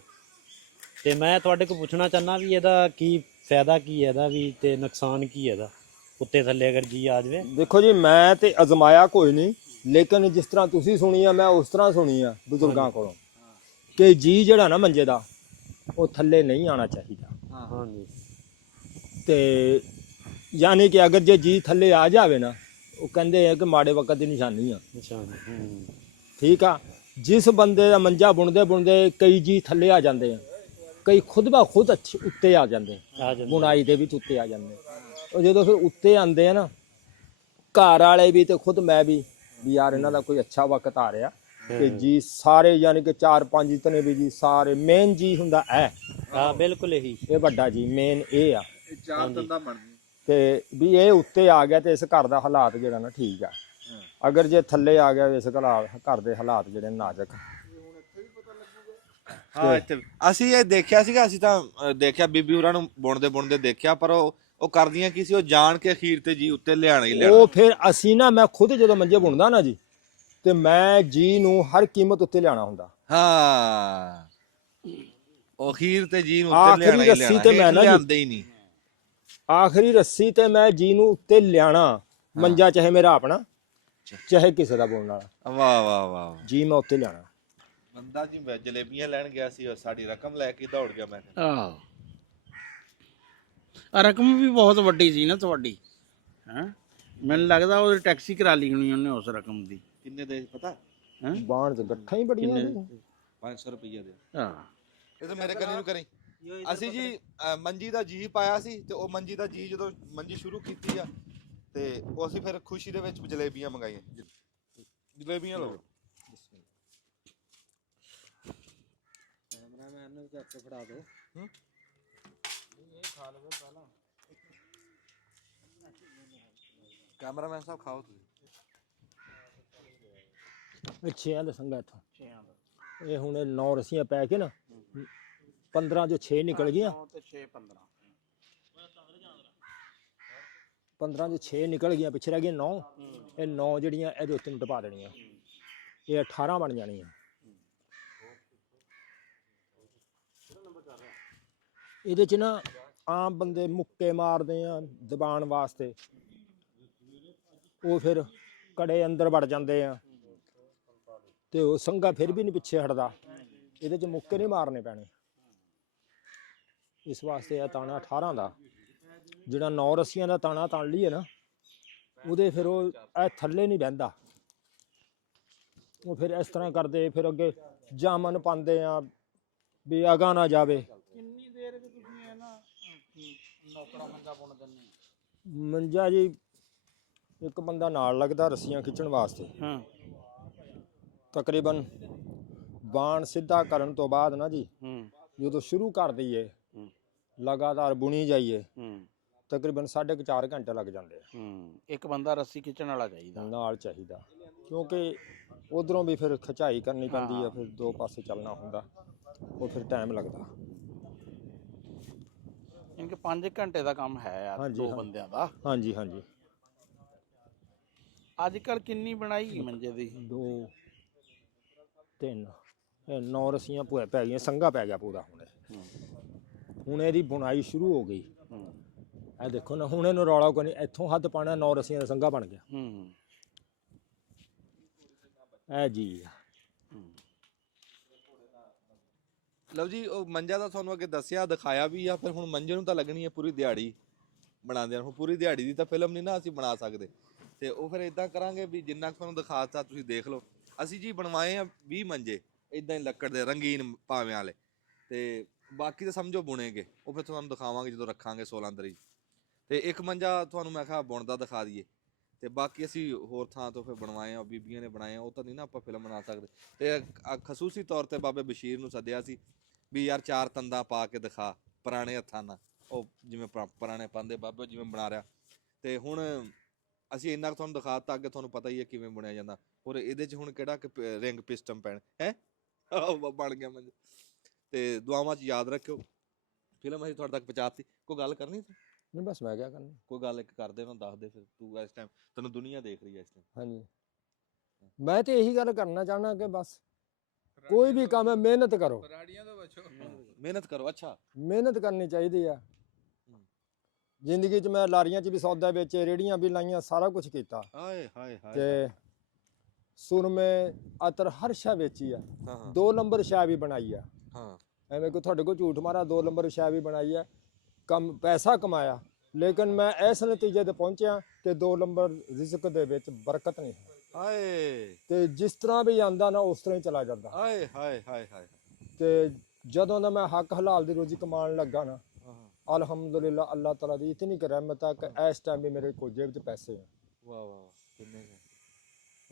ਤੇ ਮੈਂ ਤੁਹਾਡੇ ਕੋਲ ਪੁੱਛਣਾ ਚਾਹੁੰਦਾ ਵੀ ਇਹਦਾ ਕੀ ਫਾਇਦਾ ਕੀ ਹੈ ਇਹਦਾ ਵੀ, ਤੇ ਨੁਕਸਾਨ ਕੀ ਹੈ ਇਹਦਾ ਉੱਤੇ ਥੱਲੇ ਅਗਰ ਜੀ ਆ ਜਾਵੇ? ਦੇਖੋ ਜੀ, ਮੈਂ ਤੇ ਅਜ਼ਮਾਇਆ ਕੋਈ ਨਹੀਂ, ਲੇਕਿਨ ਜਿਸ ਤਰ੍ਹਾਂ ਤੁਸੀਂ ਸੁਣੀ ਆ ਮੈਂ ਉਸ ਤਰ੍ਹਾਂ ਸੁਣੀ ਆ ਬਜ਼ੁਰਗਾਂ ਕੋਲੋਂ ਕਿ ਜੀ ਜਿਹੜਾ ਨਾ ਮੰਜੇ ਦਾ ਉਹ ਥੱਲੇ ਨਹੀਂ ਆਉਣਾ ਚਾਹੀਦਾ। ਹਾਂਜੀ। ਤੇ ਯਾਨੀ ਕਿ ਅਗਰ ਜੇ ਜੀ ਥੱਲੇ ਆ ਜਾਵੇ ਨਾ, ਉਹ ਕਹਿੰਦੇ ਆ ਕਿ ਮਾੜੇ ਵਕਤ ਦੀ ਨਿਸ਼ਾਨੀ ਆ। ਠੀਕ ਆ। ਜਿਸ ਬੰਦੇ ਦਾ ਮੰਜਾ ਬੁਣਦੇ ਬੁਣਦੇ ਕਈ ਜੀ ਥੱਲੇ ਆ ਜਾਂਦੇ ਆ, ਕਈ ਖੁਦ ਬਾ ਖੁਦ ਅੱਛੇ ਉੱਤੇ ਆ ਜਾਂਦੇ, ਬੁਣਾਈ ਦੇ ਵਿੱਚ ਉੱਤੇ ਆ ਜਾਂਦੇ। ਉਹ ਜਦੋਂ ਫਿਰ ਉੱਤੇ ਆਉਂਦੇ ਆ ਨਾ, ਘਰ ਵਾਲੇ ਵੀ ਤੇ ਖੁਦ ਮੈਂ ਵੀ ਯਾਰ ਇਹਨਾਂ ਦਾ ਕੋਈ ਅੱਛਾ ਵਕਤ ਆ ਰਿਹਾ ਕਿ ਜੀ ਸਾਰੇ ਯਾਨੀ ਕਿ 4-5 ਜਿਤਨੇ ਵੀ ਜੀ ਸਾਰੇ ਮੇਨ ਜੀ ਹੁੰਦਾ ਹੈ। ਹਾਂ ਬਿਲਕੁਲ ਇਹੀ, ਇਹ ਵੱਡਾ ਜੀ ਮੇਨ ਇਹ ਆ, ਇਹ 4 ਦੰਦਾਂ ਬਣਦੀਆਂ ਤੇ ਵੀ ਇਹ ਉੱਤੇ ਆ ਗਿਆ ਤੇ ਇਸ ਘਰ ਦਾ ਹਾਲਾਤ ਜਿਹੜਾ ਨਾ ਠੀਕ ਆ। ਅਗਰ ਜੇ ਥੱਲੇ ਆ ਗਿਆ ਇਸ ਘਰ ਦੇ ਹਾਲਾਤ ਜਿਹੜੇ ਨਾਜ਼ੁਕ। ਹਾਂ ਇੱਥੇ ਅਸੀਂ ਇਹ ਦੇਖਿਆ ਸੀਗਾ, ਅਸੀਂ ਤਾਂ ਦੇਖਿਆ ਬੀਬੀ ਹੋਰਾਂ ਨੂੰ ਬੁਣਦੇ ਦੇਖਿਆ, ਪਰ ਉਹ ਕਰਦੀਆਂ ਕੀ ਸੀ, ਉਹ ਜਾਣ ਕੇ ਅਖੀਰ ਤੇ ਜੀ ਉੱਤੇ ਲਿਆਣਾ ਹੀ ਲਿਆਣਾ। ਉਹ ਫਿਰ ਅਸੀਂ ਨਾ, ਮੈਂ ਖੁਦ ਜਦੋਂ ਮੰਜੇ ਬੁਣਦਾ ਨਾ ਜੀ, ਤੇ ਮੈਂ ਜੀ ਨੂੰ ਹਰ ਕੀਮਤ ਉੱਤੇ ਲਿਆਣਾ ਹੁੰਦਾ। ਹਾਂ, ਉਹ ਅਖੀਰ ਤੇ ਜੀ ਨੂੰ ਉੱਤੇ ਲਿਆਣਾ ਹੀ ਰੱਸੀ ਤੇ ਮੈਂ ਨਾ ਲਿਆਂਦੇ ਹੀ ਨਹੀਂ। ਆਖਰੀ ਰੱਸੀ ਤੇ ਮੈਂ ਜੀ ਨੂੰ ਉੱਤੇ ਲਿਆਣਾ, ਮੰਜਾ ਚਾਹੇ ਮੇਰਾ ਆਪਣਾ ਚਾਹੇ ਕਿਸੇ ਦਾ ਬੁਣਨ ਵਾਲਾ। ਵਾਹ ਵਾਹ ਵਾਹ ਜੀ ਮੈਂ ਉੱਤੇ ਲਿਆਣਾ। ਬੰਦਾ ਜੀ ਜਲੇਬੀਆਂ ਲੈਣ ਗਿਆ ਸੀ, ਉਹ ਸਾਡੀ ਰਕਮ ਲੈ ਕੇ ਦੌੜ ਗਿਆ। ਮੈਂ ਆਹ ਰਕਮ ਵੀ ਬਹੁਤ ਵੱਡੀ ਸੀ ਨਾ ਤੁਹਾਡੀ, ਹੈਂ? ਮੈਨੂੰ ਲੱਗਦਾ ਉਹ ਟੈਕਸੀ ਕਰਾ ਲਈ ਹੋਣੀ ਉਹਨੇ ਉਸ ਰਕਮ ਦੀ। ਕਿੰਨੇ ਦੇ ਪਤਾ? ਬਾਣ ਚ ਗੱਠਾਂ ਹੀ ਬੜੀਆਂ ਨੇ। 500 ਰੁਪਏ ਦੇ। ਹਾਂ, ਇਹ ਤਾਂ ਮੇਰੇ ਕੰਨੀ ਨੂੰ ਕਰੀ। ਅਸੀਂ ਜੀ ਮੰਜੀ ਦਾ ਜੀ ਪਾਇਆ ਸੀ, ਤੇ ਉਹ ਮੰਜੀ ਦਾ ਜੀ ਜਦੋਂ ਮੰਜੀ ਸ਼ੁਰੂ ਕੀਤੀ ਆ, ਤੇ ਉਹ ਅਸੀਂ ਫਿਰ ਖੁਸ਼ੀ ਦੇ ਵਿੱਚ ਜਲੇਬੀਆਂ ਮੰਗਾਈਆਂ। ਜਲੇਬੀਆਂ ਲਓ। ਕੈਮਰਾਮੈਨ ਨੂੰ ਵੀ ਹੱਥ ਫੜਾ ਦਿਓ। ਇਹ ਖਾ ਲਵੇ ਪਹਿਲਾਂ। ਕੈਮਰਾਮੈਨ ਸਾਹਿਬ ਖਾਓ ਤੁਸੀਂ। ਅੱਛੇ ਆ ਦਸਾਂਗਾ ਇੱਥੋਂ। ਇਹ ਹੁਣ 9 ਰੱਸੀਆਂ ਪੈ ਕੇ ਨਾ 15 ਚੋਂ 6 ਨਿਕਲ ਗਈਆਂ। 15 ਚੋਂ 6 ਨਿਕਲ ਗਈਆਂ, ਪਿੱਛੇ ਰਹਿ ਗਈਆਂ 9। ਇਹ 9 ਜਿਹੜੀਆਂ ਇਹਦੇ ਉੱਤੇ ਨੂੰ ਟਪਾ ਦੇਣੀਆਂ, ਇਹ 18 ਬਣ ਜਾਣੀਆਂ। ਇਹਦੇ ਚ ਨਾ ਆਮ ਬੰਦੇ ਮੁੱਕੇ ਮਾਰਦੇ ਆ ਦਬਾਉਣ ਵਾਸਤੇ, ਉਹ ਫਿਰ ਕੜੇ ਅੰਦਰ ਵੜ ਜਾਂਦੇ ਆ ਤੇ ਉਹ ਸੰਘਾ ਫਿਰ ਵੀ ਨਹੀਂ ਪਿੱਛੇ ਹਟਦਾ। ਇਹਦੇ ਚ ਮੁੱਕੇ ਨਹੀਂ ਮਾਰਨੇ ਪੈਣੇ। ਇਸ ਵਾਸਤੇ ਇਹ ਤਾਣਾ 18 ਦਾ, ਜਿਹੜਾ 9 ਰੱਸੀਆਂ ਦਾ ਤਾਣਾ ਤਣ ਲਈਏ ਨਾ, ਉਹਦੇ ਫਿਰ ਉਹ ਇਹ ਥੱਲੇ ਨਹੀਂ ਬਹਿੰਦਾ। ਉਹ ਫਿਰ ਇਸ ਤਰ੍ਹਾਂ ਕਰਦੇ, ਫਿਰ ਅੱਗੇ ਜਾਮਨ ਪਾਉਂਦੇ ਆ ਵੀ ਅਗਾ ਨਾ ਜਾਵੇ। ਕਿੰਨੀ ਦੇਰ ਵਿੱਚ ਤੁਸੀਂ ਇਹ ਨਾ ਨੌਕਰਾ ਮੰਜਾ ਬੁਣ ਦਿੰਦੇ? ਮੰਜਾ ਜੀ ਇੱਕ ਬੰਦਾ ਨਾਲ ਲੱਗਦਾ ਰੱਸੀਆਂ ਖਿੱਚਣ ਵਾਸਤੇ। ਹਾਂ, ਤਕਰੀਬਨ ਬਾਣ ਸਿੱਧਾ ਕਰਨ ਤੋਂ ਬਾਅਦ ਨਾ ਜੀ, ਜਦੋਂ ਸ਼ੁਰੂ ਕਰ ਦਈਏ ਲਗਾਤਾਰ ਬੁਣੀ ਜਾਈਏ, ਤਕਰੀਬਨ 4.5 ਘੰਟੇ ਲੱਗ ਜਾਂਦੇ ਆ। ਇੱਕ ਬੰਦਾ ਰੱਸੀ ਖਿੱਚਣ ਵਾਲਾ ਚਾਹੀਦਾ ਨਾਲ ਚਾਹੀਦਾ, ਕਿਉਂਕਿ ਉਧਰੋਂ ਵੀ ਫਿਰ ਖਿਚਾਈ ਕਰਨੀ ਪੈਂਦੀ ਆ, ਫਿਰ 2 ਪਾਸੇ ਚੱਲਣਾ ਹੁੰਦਾ, ਉਹ ਫਿਰ ਟਾਈਮ ਲੱਗਦਾ। ਕਿਉਂਕਿ 5 ਘੰਟੇ ਦਾ ਕੰਮ ਹੈ ਯਾਰ, 2 ਬੰਦਿਆਂ ਦਾ। ਹਾਂਜੀ ਹਾਂਜੀ। ਅੱਜ ਕੱਲ ਕਿੰਨੀ ਬਣਾਈ ਮੰਜੇ ਦੀ? 2 3 9 ਰੱਸੀਆਂ ਪੈ ਗਈਆਂ, ਸੰਘਾ ਪੈ ਗਿਆ ਪੂਰਾ। ਹੁਣ ਇਹਦੀ ਬੁਣਾਈ ਸ਼ੁਰੂ ਹੋ ਗਈ। ਇਹ ਦੇਖੋ ਨਾ ਹੁਣ ਇਹਨੂੰ ਰੌਲਾ ਕੋਈ ਨਹੀਂ, ਇੱਥੋਂ ਹੱਥ ਪਾਣਾ 9 ਰਸੀਆਂ ਦਾ ਸੰਘਾ ਬਣ ਗਿਆ। ਇਹ ਜੀ ਲਓ ਜੀ, ਉਹ ਮੰਜਾ ਤਾਂ ਤੁਹਾਨੂੰ ਅੱਗੇ ਦੱਸਿਆ ਦਿਖਾਇਆ ਵੀ ਆ, ਫਿਰ ਹੁਣ ਮੰਜੇ ਨੂੰ ਤਾਂ ਲੱਗਣੀ ਹੈ ਪੂਰੀ ਦਿਹਾੜੀ ਬਣਾਉਂਦੇ ਹੁਣ ਪੂਰੀ ਦਿਹਾੜੀ ਦੀ ਤਾਂ ਫਿਲਮ ਨਹੀਂ ਨਾ ਅਸੀਂ ਬਣਾ ਸਕਦੇ, ਤੇ ਉਹ ਫਿਰ ਇਦਾਂ ਕਰਾਂਗੇ ਵੀ ਜਿੰਨਾ ਕੁ ਤੁਹਾਨੂੰ ਦਿਖਾਤਾ ਤੁਸੀਂ ਦੇਖ ਲਓ। ਅਸੀਂ ਜੀ ਬਣਵਾਏ ਆ 20 ਮੰਜੇ ਇਦਾਂ ਹੀ ਲੱਕੜ ਦੇ ਰੰਗੀਨ ਭਾਵੇਂ ਵਾਲੇ, ਤੇ ਬਾਕੀ ਤਾਂ ਸਮਝੋ ਬੁਣੇਗੇ, ਉਹ ਫਿਰ ਤੁਹਾਨੂੰ ਦਿਖਾਵਾਂਗੇ ਜਦੋਂ ਰੱਖਾਂਗੇ 16 ਤਰੀਕ। ਤੇ ਇੱਕ ਮੰਜਾ ਤੁਹਾਨੂੰ ਮੈਂ ਕਿਹਾ ਬੁਣਦਾ ਦਿਖਾ ਦਈਏ, ਤੇ ਬਾਕੀ ਅਸੀਂ ਹੋਰ ਥਾਂ ਤੋਂ ਫਿਰ ਬਣਵਾਏ ਆ, ਬੀਬੀਆਂ ਨੇ ਬਣਾਏ ਆ, ਉਹ ਤਾਂ ਨਹੀਂ ਨਾ ਆਪਾਂ ਫਿਲਮ ਬਣਾ ਸਕਦੇ। ਤੇ ਖਸੂਸੀ ਤੌਰ ਤੇ ਬਾਬੇ ਬਸ਼ੀਰ ਨੂੰ ਸੱਦਿਆ ਸੀ ਵੀ ਯਾਰ 4 ਤੰਦਾਂ ਪਾ ਕੇ ਦਿਖਾ ਪੁਰਾਣੇ ਹੱਥਾਂ ਨਾਲ, ਉਹ ਜਿਵੇਂ ਪੁਰਾਣੇ ਪਾਉਂਦੇ ਬਾਬੇ ਜਿਵੇਂ ਬਣਾ ਰਿਹਾ। ਤੇ ਹੁਣ ਅਸੀਂ ਇੰਨਾ ਕੁ ਤੁਹਾਨੂੰ ਦਿਖਾਤਾ, ਅੱਗੇ ਤੁਹਾਨੂੰ ਪਤਾ ਹੀ ਹੈ ਕਿਵੇਂ ਬਣਿਆ ਜਾਂਦਾ। ਹੋਰ ਇਹਦੇ 'ਚ ਹੁਣ ਕਿਹੜਾ ਕਿ ਰਿੰਗ ਪਿਸਟਮ ਪੈਣ ਹੈ ਬਣ ਗਿਆ ਮੰਜਾ। ਤੇ ਦੁਆਵਾਂ 'ਚ ਯਾਦ ਰੱਖਿਓ, ਫਿਲਮ ਅਸੀਂ ਤੁਹਾਡੇ ਤੱਕ ਪਹੁੰਚਾਤੀ। ਕੋਈ ਗੱਲ ਕਰਨੀ ਸੀ? ਨਹੀਂ ਬਸ ਮੈਂ ਕਿਆ ਕਰਨੀ, ਕੋਈ ਗੱਲ ਇੱਕ ਕਰਦੇ ਨਾ ਦੱਸ ਦੇ, ਫਿਰ ਤੂੰ ਇਸ ਟਾਈਮ ਤੈਨੂੰ ਦੁਨੀਆ ਦੇਖ ਰਹੀ ਹੈ ਇਸ ਟਾਈਮ। ਹਾਂਜੀ ਮੈਂ ਤੇ ਇਹੀ ਗੱਲ ਕਰਨਾ ਚਾਹਣਾ ਕਿ ਬਸ ਕੋਈ ਵੀ ਕੰਮ ਹੈ ਮਿਹਨਤ ਕਰੋ, ਮਿਹਨਤ ਕਰੋ। ਅੱਛਾ, ਮਿਹਨਤ ਕਰਨੀ ਚਾਹੀਦੀ ਆ ਜ਼ਿੰਦਗੀ 'ਚ। ਮੈਂ ਲਾਰੀਆਂ 'ਚ ਵੀ ਸੌਦਾ ਵੇਚੇ, ਰੇੜੀਆਂ ਵੀ ਲਾਈਆਂ, ਸਾਰਾ ਕੁਝ ਕੀਤਾ, ਹਾਏ ਹਾਏ ਹਾਏ। ਤੇ ਸੁਰਮੇ ਅਤਰ ਹਰ ਸ਼ੈ ਵੇਚੀ ਆ, ਹਾਂ ਹਾਂ 2 ਨੰਬਰ ਸ਼ੈ ਵੀ ਬਣਾਈ ਆ। ਹਾਂ ਐਵੇਂ ਕੋਈ ਤੁਹਾਡੇ ਕੋਲ ਝੂਠ ਮਾਰਾ, 2 ਨੰਬਰ ਸ਼ੈ ਵੀ ਬਣਾਈ ਆ, ਕੰਮ ਪੈਸਾ ਕਮਾਇਆ। ਲੇਕਿਨ ਮੈਂ ਇਸ ਨਤੀਜੇ ਤੇ ਪਹੁੰਚਿਆ ਕਿ 2 ਨੰਬਰ ਰਿਜ਼ਕ ਦੇ ਵਿੱਚ ਬਰਕਤ ਨਹੀਂ ਹੈ, ਹਾਏ ਤੇ ਜਿਸ ਤਰ੍ਹਾਂ ਵੀ ਆਂਦਾ ਨਾ ਉਸ ਤਰ੍ਹਾਂ ਹੀ ਚਲਾ ਜਾਂਦਾ। ਹਾਏ ਹਾਏ ਹਾਏ ਹਾਏ। ਤੇ ਜਦੋਂ ਦਾ ਮੈਂ ਹੱਕ ਹਲਾਲ ਦੀ ਰੋਜ਼ੀ ਕਮਾਉਣ ਲੱਗਾ ਨਾ, ਹਾਂ ਅਲਹਮਦੁਲਿਲਾ ਅੱਲਾਹ ਤਾਲਾ ਦੀ ਇਤਨੀ ਕੁ ਰਹਿਮਤ ਆ ਕਿ ਇਸ ਟਾਈਮ ਵੀ ਮੇਰੇ ਕੋਲ ਜੇਬ 'ਚ ਪੈਸੇ ਆ। ਵਾਹ ਵਾਹ, ਕਿੰਨੇ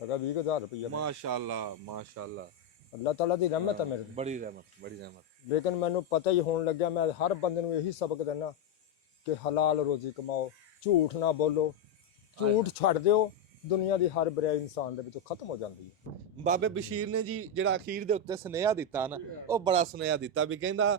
ਹੈਗਾ 20,000 ਰੁਪਈਆ। ਮਾਸ਼ਾਅੱਲਾ ਮਾਸ਼ਾਅੱਲਾ, ਅੱਲਾਹ ਤਾਲਾ ਦੀ ਰਹਿਮਤ ਆ ਮੇਰੇ ਤੇ। ਬੜੀ ਰਹਿਮਤ ਬੜੀ ਰਹਿਮਤ। ਲੇਕਿਨ ਮੈਨੂੰ ਪਤਾ ਹੀ ਹੋਣ ਲੱਗਿਆ, ਮੈਂ ਹਰ ਬੰਦੇ ਨੂੰ ਇਹੀ ਸਬਕ ਦਿੰਦਾ ਕਿ ਹਲਾਲ ਰੋਜ਼ੀ ਕਮਾਓ, ਝੂਠ ਨਾ ਬੋਲੋ, ਝੂਠ ਛੱਡ ਦਿਓ, ਦੁਨੀਆ ਦੀ ਹਰ ਬੁਰਾਈ ਇਨਸਾਨ ਦੇ ਵਿੱਚੋਂ ਖਤਮ ਹੋ ਜਾਂਦੀ ਹੈ। ਬਾਬੇ ਬਸ਼ੀਰ ਨੇ ਜੀ ਜਿਹੜਾ ਅਖੀਰ ਦੇ ਉੱਤੇ ਸੁਨੇਹਾ ਦਿੱਤਾ ਨਾ, ਉਹ ਬੜਾ ਸੁਨੇਹਾ ਦਿੱਤਾ ਵੀ ਕਹਿੰਦਾ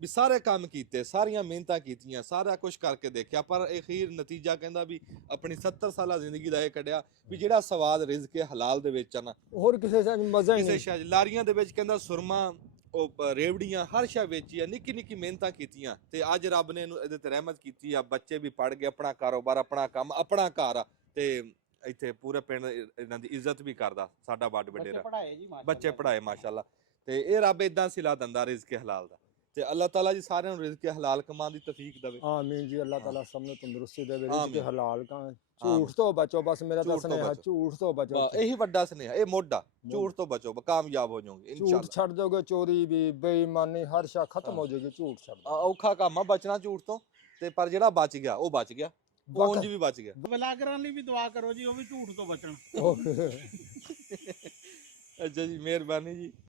ਵੀ ਸਾਰੇ ਕੰਮ ਕੀਤੇ, ਸਾਰੀਆਂ ਮਿਹਨਤਾਂ ਕੀਤੀਆਂ, ਸਾਰਾ ਕੁਝ ਕਰਕੇ ਦੇਖਿਆ, ਪਰ ਅਖੀਰ ਨਤੀਜਾ ਕਹਿੰਦਾ ਵੀ ਆਪਣੀ 70 ਸਾਲਾ ਜ਼ਿੰਦਗੀ ਦਾ ਇਹ ਕੱਢਿਆ ਵੀ ਜਿਹੜਾ ਸਵਾਦ ਰਿਜ਼ਕ ਹਲਾਲ ਦੇ ਵਿੱਚ ਆ ਨਾ, ਹੋਰ ਕਿਸੇ ਦਾ ਮਜ਼ਾ ਹੀ ਕਿਸੇ ਨਹੀਂ। ਸ਼ਾਇਦ ਲਾਰੀਆਂ ਦੇ ਵਿੱਚ ਕਹਿੰਦਾ ਸੁਰਮਾ, ਉਹ ਰੇਵੜੀਆਂ, ਹਰ ਸ਼ਾ ਵੇਚੀ ਆ, ਨਿੱਕੀ ਨਿੱਕੀ ਮਿਹਨਤਾਂ ਕੀਤੀਆਂ, ਤੇ ਅੱਜ ਰੱਬ ਨੇ ਇਹਨੂੰ ਇਹਦੇ ਤੇ ਰਹਿਮਤ ਕੀਤੀ ਆ। ਬੱਚੇ ਵੀ ਪੜ ਗਏ, ਆਪਣਾ ਕਾਰੋਬਾਰ, ਆਪਣਾ ਕੰਮ, ਆਪਣਾ ਘਰ ਆ, ਤੇ ਇੱਥੇ ਪੂਰੇ ਪਿੰਡ ਇਹਨਾਂ ਦੀ ਇੱਜ਼ਤ ਵੀ ਕਰਦਾ ਸਾਡਾ ਵੱਡ ਵਡੇਰਾ। ਪੜਾਏ ਜੀ ਮਾਸ਼ਾਅੱਲਾ, ਬੱਚੇ ਪੜਾਏ ਮਾਸ਼ਾਅੱਲਾ। ਤੇ ਇਹ ਰੱਬ ਇਦਾਂ ਸਿਲਾ ਦਿੰਦਾ ਰਿਜ਼ਕ ਹਲਾਲ ਦਾ, ਤੇ ਅੱਲਾਹ ਤਾਲਾ ਜੀ ਸਾਰਿਆਂ ਨੂੰ ਰਿਜ਼ਕ ਹਲਾਲ ਕਮਾਉਣ ਦੀ ਤੌਫੀਕ ਦੇਵੇ। ਆਮੀਨ ਜੀ, ਅੱਲਾਹ ਤਾਲਾ ਸਭ ਨੂੰ ਤੰਦਰੁਸਤੀ ਦੇਵੇ, ਆਮੀਨ। ਰਿਜ਼ਕ ਹਲਾਲ ਕਾ। ਝੂਠ ਤੋਂ ਬਚੋ, ਬਸ ਮੇਰਾ ਤਾਂ ਝੂਠ ਤੋਂ ਸੁਨੇਹਾ, ਬਚੋ। ਝੂਠ ਤੋਂ ਬਚੋ। ਵਾਹ, ਇਹੀ ਵੱਡਾ ਸੁਨੇਹਾ, ਇਹ ਮੋਢਾ, ਝੂਠ ਤੋਂ ਬਚੋ, ਕਾਮਯਾਬ ਹੋ ਜਾਓਗੇ ਝੂਠ ਇਨਸ਼ਾਅੱਲਾ। ਛੱਡ ਦੋਗੇ, ਚੋਰੀ ਵੀ, ਬੇਈਮਾਨੀ, ਹਰ ਸ਼ਾ ਖਤਮ ਹੋ ਜਾਏਗੀ, ਝੂਠ ਛੱਡ ਦੋ। ਔਖਾ ਕੰਮ ਆ ਬਚਣਾ ਝੂਠ ਤੋਂ, ਤੇ ਪਰ ਜਿਹੜਾ ਬਚ ਗਿਆ ਉਹ ਬਚ ਗਿਆ, ਉਹ ਉਂਝ ਵੀ ਬਚ ਗਿਆ। ਬਲਾਗਰਾਂ ਲਈ ਵੀ ਦੁਆ ਕਰੋ ਜੀ, ਉਹ ਵੀ ਝੂਠ ਤੋਂ ਬਚਣ। ਅੱਛਾ ਜੀ, ਮਿਹਰਬਾਨੀ ਜੀ।